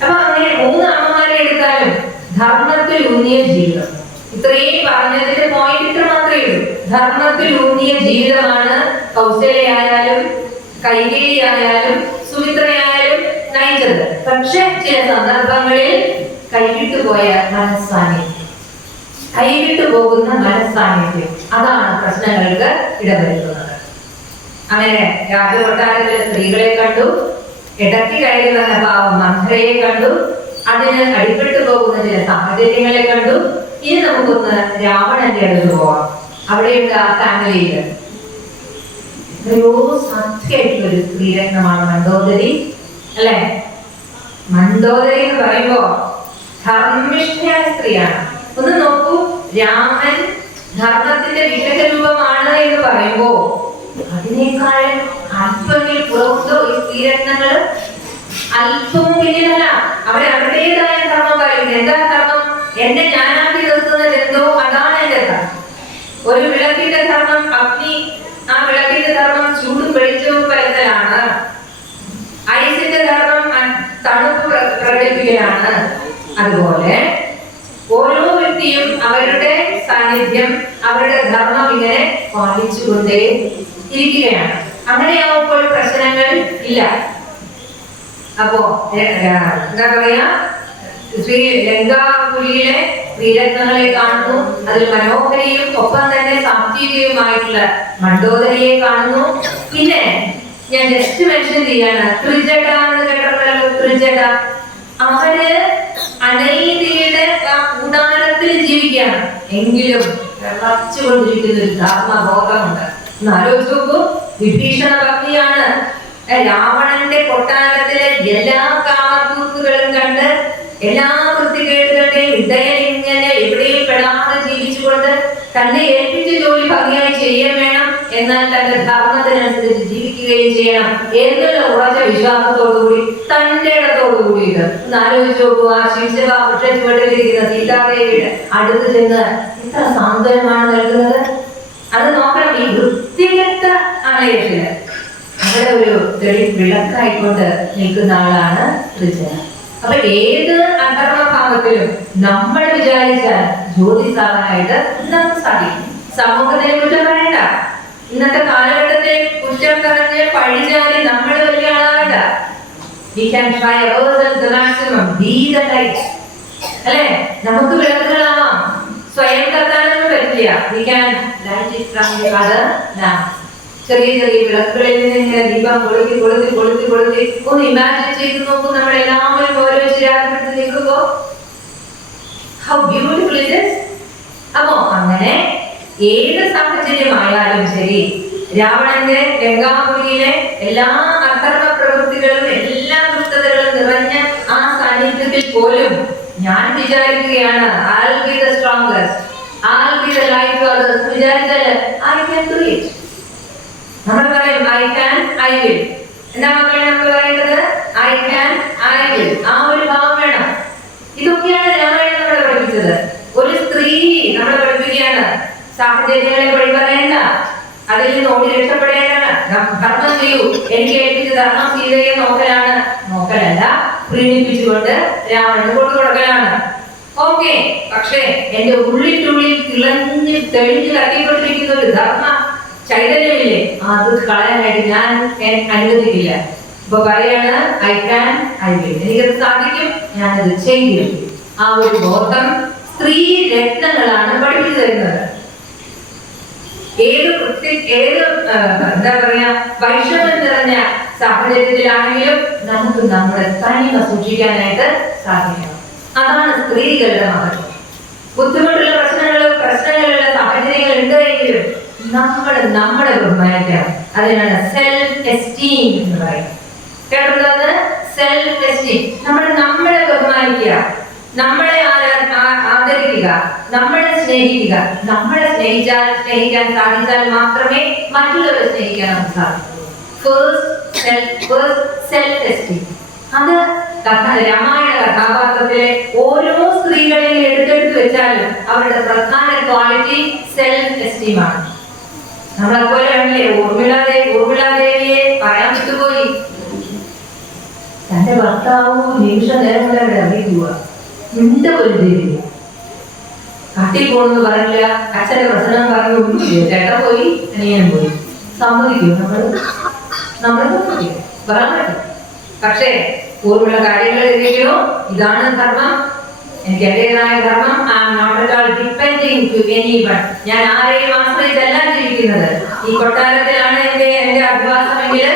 അപ്പൊ അങ്ങനെ 3 അമ്മമാരെ എടുത്താലും ധർമ്മത്തിൽ ഊന്നിയ ജീവിതം. ഇത്രയും പറഞ്ഞതിന്റെ പോയിന്റ് ഇത്ര മാത്രമേ ഉള്ളൂ. ധർമ്മത്തിൽ ഊന്നിയ ജീവിതമാണ് കൗസല്യയായാലും കൈകേയിയായാലും സുമിത്രയായാലും നയിച്ചത്. പക്ഷെ ചില സന്ദർഭങ്ങളിൽ കൈവിട്ടു പോകുന്ന മനസ്സാന്നിധ്യം, അതാണ് പ്രശ്നങ്ങൾക്ക് ഇടവരുത്തുന്നത്. അങ്ങനെ രാജകൊട്ടാരത്തിലെ സ്ത്രീകളെ കണ്ടു, ഇടയ്ക്ക് കയറി വന്ന പാവം മന്ത്രയെ കണ്ടു, അതിന് അടിപ്പെട്ടു പോകുന്ന ചില സാഹചര്യങ്ങളെ കണ്ടു. ഇനി നമുക്കൊന്ന് രാവണന്റെ അടുത്ത് പോവാം. അവിടെയുണ്ട് ആ ഫാമിലിയില് എത്രയോ സത്യമായിട്ടുള്ള ഒരു സ്ത്രീരത്നമാണ് മണ്ഡോദരി, അല്ലെ? മണ്ഡോദരി എന്ന് പറയുമ്പോ ധർമ്മിഷ്ഠയായ സ്ത്രീയാണ്. ഒന്ന് നോക്കൂ, രാമൻ ധർമ്മത്തിന്റെ വിശേഷരൂപമാണ് എന്ന് പറയുമ്പോ അതിനേക്കാൾ അല്പമെങ്കിൽ പുറത്തോ ഈ സ്ത്രീരത്നങ്ങള് അല്പവും പിന്നിലല്ല. അവരുടേതായ ധർമ്മം പറയുന്നത്. എന്താ ധർമ്മം? എന്നെ ഞാനാക്കി നിർത്തുന്നത് എന്തോ അതാണ് എന്റെ ധർമ്മം. ഒരു വിളക്കിന്റെ ധർമ്മം അഗ്നി, ആ വിളക്കിന്റെ ധർമ്മം ചൂടും വെളിച്ചവും പരത്തലാണ്. ഐസിന്റെ ധർമ്മം തണുപ്പ് പ്രകടിപ്പിക്കലാണ്. അതുപോലെ ഓരോ വ്യക്തിയും അവരുടെ സാന്നിധ്യം, അവരുടെ ധർമ്മം ഇങ്ങനെ പാലിച്ചുകൊണ്ടേ ഇരിക്കുകയാണ്. അങ്ങനെയാവുമ്പോൾ പ്രശ്നങ്ങൾ ഇല്ല. അപ്പോ എന്താ പറയാ, ലങ്കാപുരിയിലെ ശ്രീരത്നങ്ങളെ കാണുന്നു, അതിൽ മനോഹരിയും ഒപ്പം തന്നെ സാത്വികയുമായിട്ടുള്ള മണ്ഡോദരിയെ കാണുന്നു. പിന്നെ ഞാൻ ജസ്റ്റ് മെൻഷൻ ചെയ്യാണ്, ത്രിജട എന്ന് കേട്ടിട്ടുണ്ടല്ലോ. ത്രിജട അവര് അനൈതിയുടെ ആ കൂടാരത്തിൽ ജീവിക്കുകയാണ്. എങ്കിലും വിളച്ചുകൊണ്ടിരിക്കുന്ന ഒരു ധർമ്മബോധമുണ്ട്. ഒന്ന് ആലോചിച്ച് നോക്കൂ. വിഭീഷണ ഭക്തിയാണ്. രാവണന്റെ കൊട്ടാരത്തിലെ എല്ലാ കാമകൂത്തുകളും കണ്ട് എല്ലാ വൃത്തികേടുകളുടെയും ഇടയിൽ ഇങ്ങനെ എവിടെയും പെടാതെ ജീവിച്ചുകൊണ്ട് തന്നെ ഏൽപ്പിച്ച ജോലി ഭംഗിയായി ചെയ്യാൻ വേണം, എന്നാൽ തന്റെ ധർമ്മത്തിനനുസരിച്ച് ജീവിക്കുകയും ചെയ്യണം എന്നുള്ള ഉറച്ച വിശ്വാസത്തോടുകൂടി തന്റെ ഇടത്തോടുകൂടി ഇത് ഒന്ന് ആലോചിച്ച് നോക്കൂ. ആ ശിവശിവ വൃക്ഷച്ചുവട്ടിലിരിക്കുന്ന സീതാദേവിയുടെ അടുത്ത് ചെന്ന് ഇത്ര സാന്ത്വനമാണ് നൽകുന്നത്. അത് നോക്കണം. ഈ വൃത്തികെട്ട ആലയത്തില് അവിടെ ഒരു വിളക്കായിക്കൊണ്ട് നിൽക്കുന്ന ആളാണ് ത്രിജട. അപ്പൊ ഏത് അധർമ്മഭാവത്തിലും നമ്മൾ വിചാരിച്ചാൽ ജ്യോതിസാവാനായിട്ട് നമുക്ക് സാധിക്കും. സമൂഹത്തിനെ കുറ്റം പറയണ്ട. ഇന്നത്തെ കാലഘട്ടത്തെ കുറ്റം പറഞ്ഞ് പഴിചാരി നമ്മൾ വലിയ ആളാകണ്ട. We can try ourselves the maximum. Be the light. അല്ലെ? നമുക്ക് വിളക്കുകളാവാം. സ്വയം കത്താനൊന്നും പറ്റില്ല. We can light it from the other lamps. ചെറിയ ചെറിയ വിളക്കുകളിൽ നിന്ന് ഇങ്ങനെ ദീപം കൊളുത്തി കൊളുത്തി കൊളുത്തി കൊളുത്തി ഒന്ന് ഇമാജിൻ ചെയ്ത് നോക്കൂ. നമ്മൾ എല്ലാവരും ഓരോ ശരിയാക്കപ്പെട്ട് നിൽക്കുമ്പോ how beautiful it is. അപ്പോ അങ്ങനെ ഏത് സാഹചര്യമായാലും ശരി, രാവണന്റെ ലങ്കാപുരിയിലെ എല്ലാ അധർമ്മ പ്രവൃത്തികളും എല്ലാ ദുഷ്ടതകളും നിറഞ്ഞ ആ സാന്നിധ്യത്തിൽ പോലും ഞാൻ വിചാരിക്കുകയാണ് I'll be the strongest, I'll be the light to others. വിചാരിച്ചാൽ I can do it. നമ്മൾ പറയും I can, I will. എന്താ മക്കളെ നമ്മൾ പറയേണ്ടത്? I can, I will. ആ ഒരു ഭാവം വേണം. ഇതൊക്കെയാണ് രാമായണം നമ്മളെ പഠിപ്പിച്ചത്. ഒരു സ്ത്രീ നമ്മളെ പഠിപ്പിക്കുകയാണ് സാഹചര്യങ്ങളെ വഴി പറയേണ്ട, അതിൽ നിന്ന് ഓടി രക്ഷപ്പെടേണ്ട, ധർമ്മം ചെയ്യൂ, എനിക്ക് ഏൽപ്പിച്ച ധർമ്മം സീതയെ നോക്കലല്ല, പ്രീണിപ്പിച്ചുകൊണ്ട് രാവണന് കൊടുക്കലാണ്. ഓക്കെ, പക്ഷേ എന്റെ ഉള്ളിനുള്ളിൽ തെളിഞ്ഞു തട്ടിക്കൊണ്ടിരിക്കുന്ന ഒരു ധർമ്മ ചൈതന്യമില്ലേ, അത് കളയാനായിട്ട് ഞാൻ അനുവദിക്കില്ല. ഇപ്പൊ പറയാണ് എനിക്കത് സാധിക്കും, ഞാനത് ചെയ്യും. ആ ഒരു ബോധം സ്ത്രീ രത്നങ്ങളാണ് പഠിപ്പിച്ചു തരുന്നത്. ഏത് എന്താ പറയാ, വൈഷമ്യം നിറഞ്ഞ സാഹചര്യത്തിലാണെങ്കിലും നമുക്ക് നമ്മുടെ തനിമ സൂക്ഷിക്കാനായിട്ട് സാധിക്കണം. അതാണ് സ്ത്രീകളുടെ മഹത്വം. ബുദ്ധിമുട്ടുള്ള പ്രശ്നങ്ങളുള്ള സാഹചര്യങ്ങൾ ഉണ്ട് എങ്കിലും നമ്മളെ ബഹുമാനിക്കണം. അതിനാണ് സെൽഫ് എസ്റ്റീം എന്ന് പറയുന്നത്. കേട്ടത്? Self esteem. നമ്മളെ ബഹുമാനിക്കുക, നമ്മളെ ആദരിക്കുക, നമ്മളെ സ്നേഹിക്കുക. നമ്മളെ സ്നേഹിക്കാൻ സാധിച്ചാൽ മാത്രമേ മറ്റുള്ളവരെ സ്നേഹിക്കാൻ നമുക്ക് സാധിക്കൂ. Self esteem. അത് രാമായണ കഥാപാത്രത്തിലെ ഓരോ സ്ത്രീകളെയും എടുത്തെടുത്ത് വെച്ചാലും അവരുടെ പ്രധാന ക്വാളിറ്റി സെൽഫ് എസ്റ്റീം ആണ്. നമ്മളെപ്പോലെ ആണല്ലേ ഊർമിളാദേവിയെ പറയാൻ വിട്ടുപോയി. തന്റെ ഭർത്താവ് നിമിഷ നേരം കൊണ്ട് അവിടെ അറിയിക്കുക, മിണ്ട പോലും ചെയ്തില്ല. കട്ടിപ്പോണെന്ന് പറഞ്ഞില്ല, അച്ഛന്റെ പ്രശ്നം പറഞ്ഞു, ഒന്നുമില്ല. ചേട്ടൻ പോയി, അനിയനും പോയി. സമ്മതിക്കും നമ്മൾ സമ്മതിക്കും, പറയാൻ പറ്റും. പക്ഷേ പൂർവ്വ കാര്യങ്ങൾ എഴുതിയോ, ഇതാണ് ധർമ്മം, എനിക്ക് എന്റേതായ ധർമ്മം. ഞാൻ ആരെയും ആശ്രയിച്ചല്ല ജീവിക്കുന്നത്. ഈ കൊട്ടാരത്തിലാണ് എന്റെ അഭ്യാസമെങ്കിൽ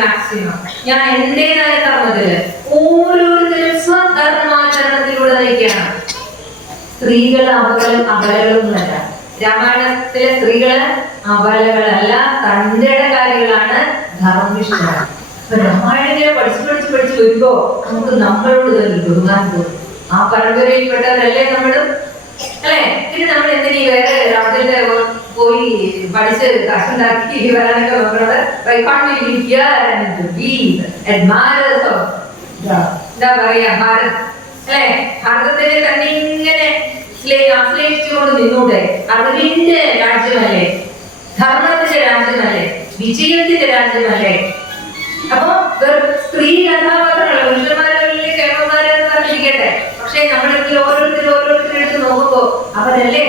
മാക്സിമം ഞാൻ എന്റേതായ ധർമ്മത്തില് ഓരോരുത്തരും സ്വധർമാചരണത്തിലൂടെ നയിക്കണം. സ്ത്രീകൾ അബലകളൊന്നുമല്ല. രാമായണത്തിലെ സ്ത്രീകള് അബലകളല്ല, തന്റെടക്കാരികളാണ്, ധർമ്മിഷ്ഠരാണ്. രാമായണത്തിനെ പഠിച്ചു വരുമ്പോ നമുക്ക് നമ്മളോട് തന്നെ ബഹുമാനം തോന്നും. ആ പരമ്പരയിൽപ്പെട്ടവരല്ലേ നമ്മളും, അല്ലെ? പിന്നെ നമ്മൾ എന്തിനീ വേറെ രാജ്യത്തെ പോയി പഠിച്ച് കാശുണ്ടാക്കി വരാനൊക്കെ നമ്മളോട് എന്താ പറയാ, ഭാരത് അല്ലെ? ഭാരതത്തിനെ തന്നെ ഇങ്ങനെ ആശ്രയിച്ചുകൊണ്ട് നിന്നൂടെ? അറിവിന്റെ രാജ്യമല്ലേ, ധർമ്മത്തിന്റെ രാജ്യമല്ലേ, വിജയത്തിന്റെ രാജ്യമല്ലേ? അപ്പൊ സ്ത്രീ കഥാപാത്രങ്ങളെ പുരുഷന്മാരെ കേരളന്മാരെന്ന് പറഞ്ഞിരിക്കട്ടെ, പക്ഷെ നമ്മളിതിൽ ഓരോരുത്തരും എടുത്ത് നോക്കുമ്പോ അവരല്ലേ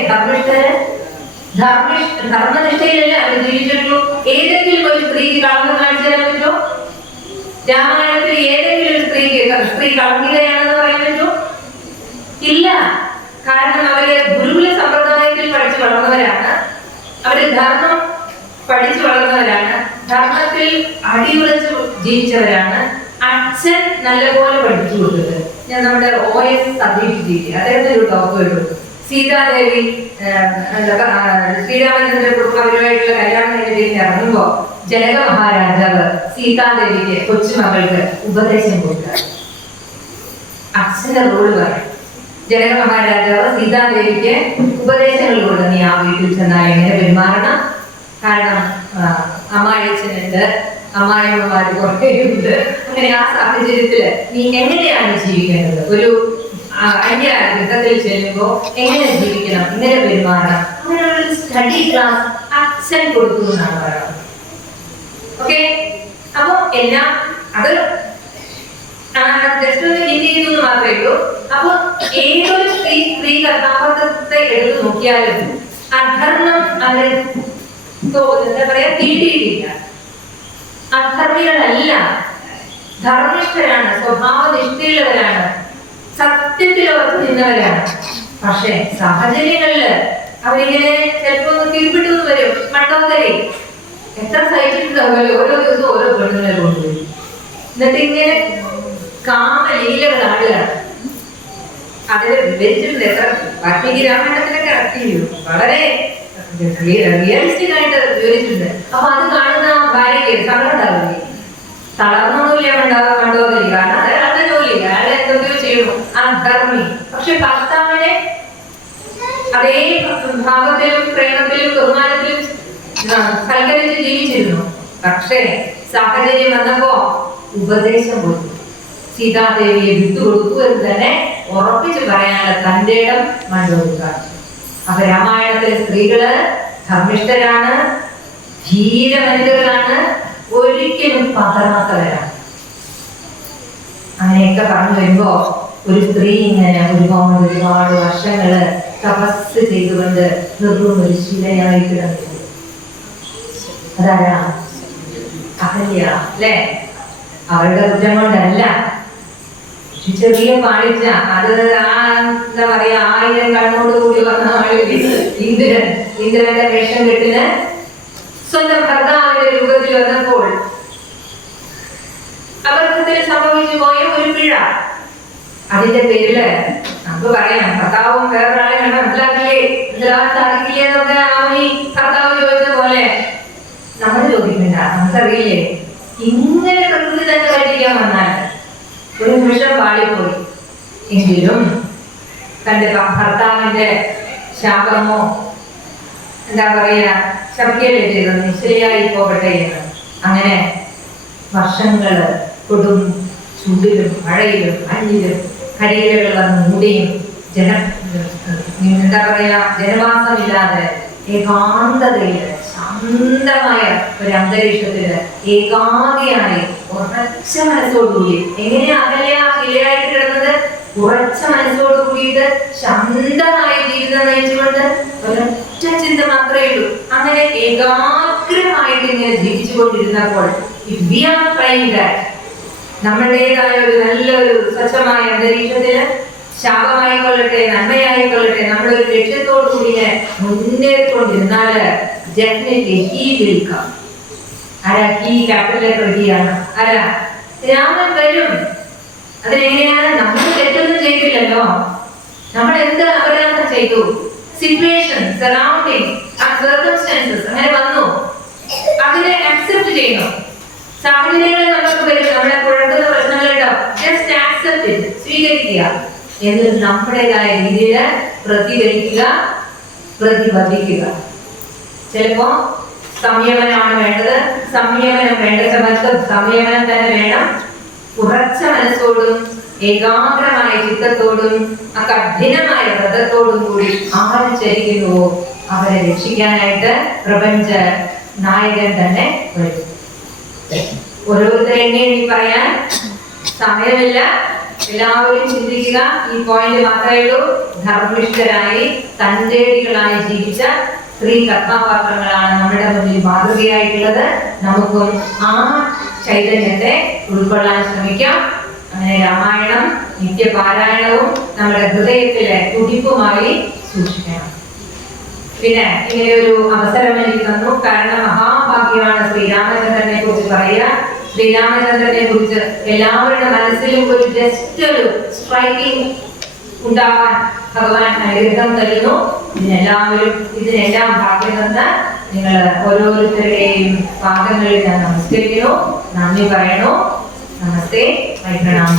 ധർമ്മനിഷ്ഠയിലല്ലേ അവർ ജീവിച്ചിട്ടുള്ളൂ. ഏതെങ്കിലും ഒരു സ്ത്രീക്ക് കളങ്കം കാണിച്ചു തരാൻ പറ്റുമോ? രാമായണത്തിൽ ഏതെങ്കിലും ഒരു സ്ത്രീ കളങ്കിതയാണെന്ന് പറയാൻ പറ്റുമോ? ഇല്ല. കാരണം അവര് ഗുരുകുല സമ്പ്രദായത്തിൽ പഠിച്ചു വളർന്നവരാണ്, അവര് ധർമ്മം പഠിച്ചു വളർന്നവരാണ്, ധർമ്മത്തിൽ അടിയുറച്ച് ജീവിച്ചവരാണ്. അച്ഛൻ നല്ലപോലെ പഠിച്ചു കൊടുത്തത്. ഞാൻ നമ്മുടെ OS സതീഷ് ജി, അദ്ദേഹത്തിന്റെ ഒരു ടോക്ക് കേട്ടു. സീതാദേവി ശ്രീരാമചന്ദ്രപ്രഭു അവരുമായിട്ടുള്ള കല്യാണം കഴിഞ്ഞിട്ട് ഇറങ്ങുമ്പോ ജനക മഹാരാജാവ് സീതാദേവിക്ക് കൊച്ചുമകൾക്ക് ഉപദേശം കൊടുക്കുക. അച്ഛന്റെ റോള് പറയും. ജനക മഹാരാജാവ് സീതാദേവിക്ക് ഉപദേശങ്ങൾ കൊടുക്കുക. നീ ആ വീട്ടിൽ ചെന്നാൽ എങ്ങനെ പെരുമാറണം, കാരണം അമ്മായിയച്ഛനുണ്ട്, അമ്മായിയമ്മമാര് കുറേയുണ്ട്. അങ്ങനെ ആ സാഹചര്യത്തില് നീ എങ്ങനെയാണ് ജീവിക്കേണ്ടത്, ഒരു അന്യ യുദ്ധത്തിൽ ചെല്ലുമ്പോ എങ്ങനെ ജീവിക്കണം, എങ്ങനെ പെരുമാറണം, അങ്ങനെയുള്ള സ്റ്റഡി ക്ലാസ് അച്ഛൻ കൊടുത്തു എന്നാണ് പറയുന്നത്. ഓക്കെ, അപ്പൊ എല്ലാം അത് ജസ്റ്റ് ഒന്ന് ഹിന്ദി ചെയ്തു മാത്രമേ ഉള്ളൂ. അപ്പൊ ഏതൊരു സ്ത്രീ കഥാപാത്രത്തെ എടുത്തു നോക്കിയാലും അധർമ്മം അവരെ എന്താ പറയാ തീണ്ടിയിട്ടില്ല. അധർമ്മികളല്ല, ധർമ്മിഷ്ഠരാണ്, സ്വഭാവനിഷ്ഠയുള്ളവരാണ്, സത്യത്തിൽ ഉറച്ചു നിന്നവരാണ്. പക്ഷെ സാഹചര്യങ്ങളില് അവരിങ്ങനെ ചിലപ്പോ കീഴ്പ്പെട്ടു വരും. മണ്ടോത്തരി എത്ര സഹിച്ചിട്ടുണ്ടാവുമല്ലോ, ഓരോ ദിവസവും ഓരോ പെണ്ണുങ്ങളെ കൊണ്ടുവരും. എന്നിട്ട് ഇങ്ങനെ കാമലീലകൾ ആടുകയാണ്. അതിൽ വിവരിച്ചിട്ടുണ്ട്. എത്ര വാൽമീകി രാമായണത്തിലൊക്കെ അർത്ഥിച്ചു വളരെ റിയലിസ്റ്റിക് ആയിട്ട് വിവരിച്ചിട്ടുണ്ട്. അപ്പൊ അത് കാണുന്ന ഭാര്യയ്ക്ക് സങ്കടം ഉണ്ടാവില്ലേ? തളർന്നൊന്നുമില്ല കണ്ടോന്നില്ല, കാരണം അയാളുടെ ജോലി, അയാൾ എന്തൊക്കെയോ ചെയ്യുന്നു, അധർമ്മി. പക്ഷെ ഭർത്താവിനെ അതേ ഭാവത്തിലും പ്രേമത്തിലും ബഹുമാനത്തിലും സൽക്കരിച്ച് ജീവിച്ചിരുന്നു. പക്ഷേ സാഹചര്യം വന്നപ്പോ ഉപദേശം കൊടുത്തു. സീതാദേവിയെ വിട്ടുകൊടുത്തു എന്ന് തന്നെ ഉറപ്പിച്ച് പറയാനുള്ള തന്റെ ഇടം മണ്ടോദിക്കാണ്. അപ്പൊ രാമായണത്തിലെ സ്ത്രീകള് ധർമ്മിഷ്ഠരാണ്, ധീരവനിതകളാണ്, ഒരിക്കലും പതറാത്തവരാണ്. അങ്ങനെയൊക്കെ പറഞ്ഞു വരുമ്പോ ഒരു സ്ത്രീ ഇങ്ങനെ ഒരുപാട് വർഷങ്ങള് തപസ് ചെയ്തുകൊണ്ട് വെറും ഒരു ശിലയായി കിടന്നു. അതാരാ? അഹല്യ അല്ലേ? അവരുടെ കുറ്റം കൊണ്ടല്ല, ചെറിയ പാളിച്ച. അത് എന്താ പറയാ, 1000 കണ്ണോട് കൂടി വന്ന ഇന്ദ്രന്റെ വേഷം കെട്ടിന് സ്വന്തം ഭർത്താവിന്റെ രൂപത്തിൽ വന്നപ്പോൾ അബദ്ധത്തിൽ സംഭവിച്ചു പോയ ഒരു പിഴ. അതിന്റെ പേരില് നമുക്ക് പറയാം, ഭർത്താവും വേറൊരാളെ കണ്ട് മനസ്സിലാക്കാൻ സാധിക്കില്ലേ എന്നൊക്കെ ഈ ഭർത്താവ് ചോദിച്ച പോലെ നമ്മൾ ചോദിക്കണ്ട. നമുക്കറിയില്ലേ, ഇങ്ങനെ പ്രകൃതി തന്നെ പറ്റിക്കാൻ വന്നാൽ ഒരു നിമിഷം പാളിപ്പോയി എങ്കിലും തന്റെ ഭർത്താവിന്റെ ശാപമോ എന്താ പറയാ ശബ്ദല്ലേ ചെയ്തത്, ശരിയായി പോകട്ടെ എന്ന്. അങ്ങനെ വർഷങ്ങള് കൊടും ചൂടിലും മഴയിലും മഞ്ഞിലും കരിയിലകൾ വന്ന് മൂടിയും എന്താ പറയാ ജനവാസമില്ലാതെ ഏകാന്തതയില് ശാന്തമായ ഒരു അന്തരീക്ഷത്തില് ഏകാകിയായി ഉറച്ച മനസ്സോടുകൂടി, എങ്ങനെയാ അകലെയാ ശിലയായിട്ട് കിടന്നത്? ഉറച്ച മനസ്സോട് കൂടിയിട്ട് ശാന്തമായ ജീവിതം നയിച്ചുകൊണ്ട് ഒരൊറ്റ ചിന്ത മാത്രമേ ഉള്ളൂ. അങ്ങനെ ഏകാഗ്രമായിട്ട് ഇങ്ങനെ ജീവിച്ചുകൊണ്ടിരുന്നപ്പോൾ നമ്മുടേതായ ഒരു നല്ലൊരു സ്വച്ഛമായ അന്തരീക്ഷത്തില് ശാപമായിക്കൊള്ളട്ടെ നന്മയായിക്കൊള്ളട്ടെ നമ്മളൊരു ലക്ഷ്യത്തോടു കൂടി മുന്നേറിക്കൊണ്ടിരുന്നാല് ഡെഫിനറ്റ്ലി ഹി വിൽ കം. ആരാ? ഹി ക്യാപിറ്റൽ ലെറ്റർ ഹി ആണ്. ആരാ? രാമൻ വരും. അതിനെങ്ങനെയാണ്? നമ്മൾ തെറ്റൊന്നും ചെയ്തില്ലല്ലോ. നമ്മൾ എന്ത് അപരാധം ചെയ്തു? സിറ്റുവേഷൻ, സറൗണ്ടിങ്, സർക്കംസ്റ്റൻസസ് അങ്ങനെ വന്നു. അതിനെ അക്സെപ്റ്റ് ചെയ്യണം. സാഹചര്യങ്ങൾ നമുക്ക് വരും, നമ്മളെ കുഴക്കുന്ന പ്രശ്നങ്ങളുണ്ടാവും. ജസ്റ്റ് ആക്സെപ്റ്റ് ഇറ്റ്, സ്വീകരിക്കുക. എന്നിട്ട് നമ്മുടേതായ രീതിയിൽ പ്രതികരിക്കുക, പ്രതിബദ്ധിക്കുക. ചിലപ്പോ സംയമനമാണ് വേണ്ടത്. സംയമനം വേണ്ട സമയത്ത് സംയമനം തന്നെ വേണം. ഉറച്ച മനസ്സോടും ഏകാഗ്രമായ ചിത്തത്തോടും കഠിനമായ വ്രതത്തോടും കൂടി ആര് ചരിക്കുന്നുവോ അവരെ രക്ഷിക്കാനായിട്ട് പ്രപഞ്ച നായകൻ തന്നെ വരും. ഓരോരുത്തരെ എണ്ണി പറയാൻ സമയമില്ല. എല്ലാവരും ചിന്തിക്കുക, ഈ പോയിന്റ് മാത്രമേ ഉള്ളൂ. ധർമ്മിഷ്ഠരായി തന്റേടികളായി ജീവിച്ച സ്ത്രീ കഥാപാത്രങ്ങളാണ് നമ്മുടെ മുന്നിൽ മാതൃകയായിട്ടുള്ളത്. നമുക്കും ആ ചൈതന്യത്തെ ഉൾക്കൊള്ളാൻ ശ്രമിക്കാം. അങ്ങനെ രാമായണം നിത്യപാരായണവും നമ്മുടെ ഹൃദയത്തിലെ തുടിപ്പുമായി സൂക്ഷിക്കണം. പിന്നെ ഇങ്ങനെ ഒരു അവസരം എനിക്ക് തന്നു. കാരണം മഹാഭാഗ്യമാണ് ശ്രീരാമചന്ദ്രനെ കുറിച്ച് പറയുക. ശ്രീരാമചന്ദ്രനെ കുറിച്ച് എല്ലാവരുടെ മനസ്സിലും ഒരു ജസ്റ്റ് ഒരു സ്ട്രൈക്കിംഗ് ഉണ്ടാവാൻ ഭഗവാൻ അനുഗ്രഹം തരുന്നു. ഇതിനെല്ലാം ഭാഗ്യം തന്ന് നിങ്ങൾ ഓരോരുത്തരുടെയും പാദങ്ങളിൽ ഞാൻ നമസ്കരിക്കുന്നു, നന്ദി പറയണു. നമസ്തേ, പ്രണാമം.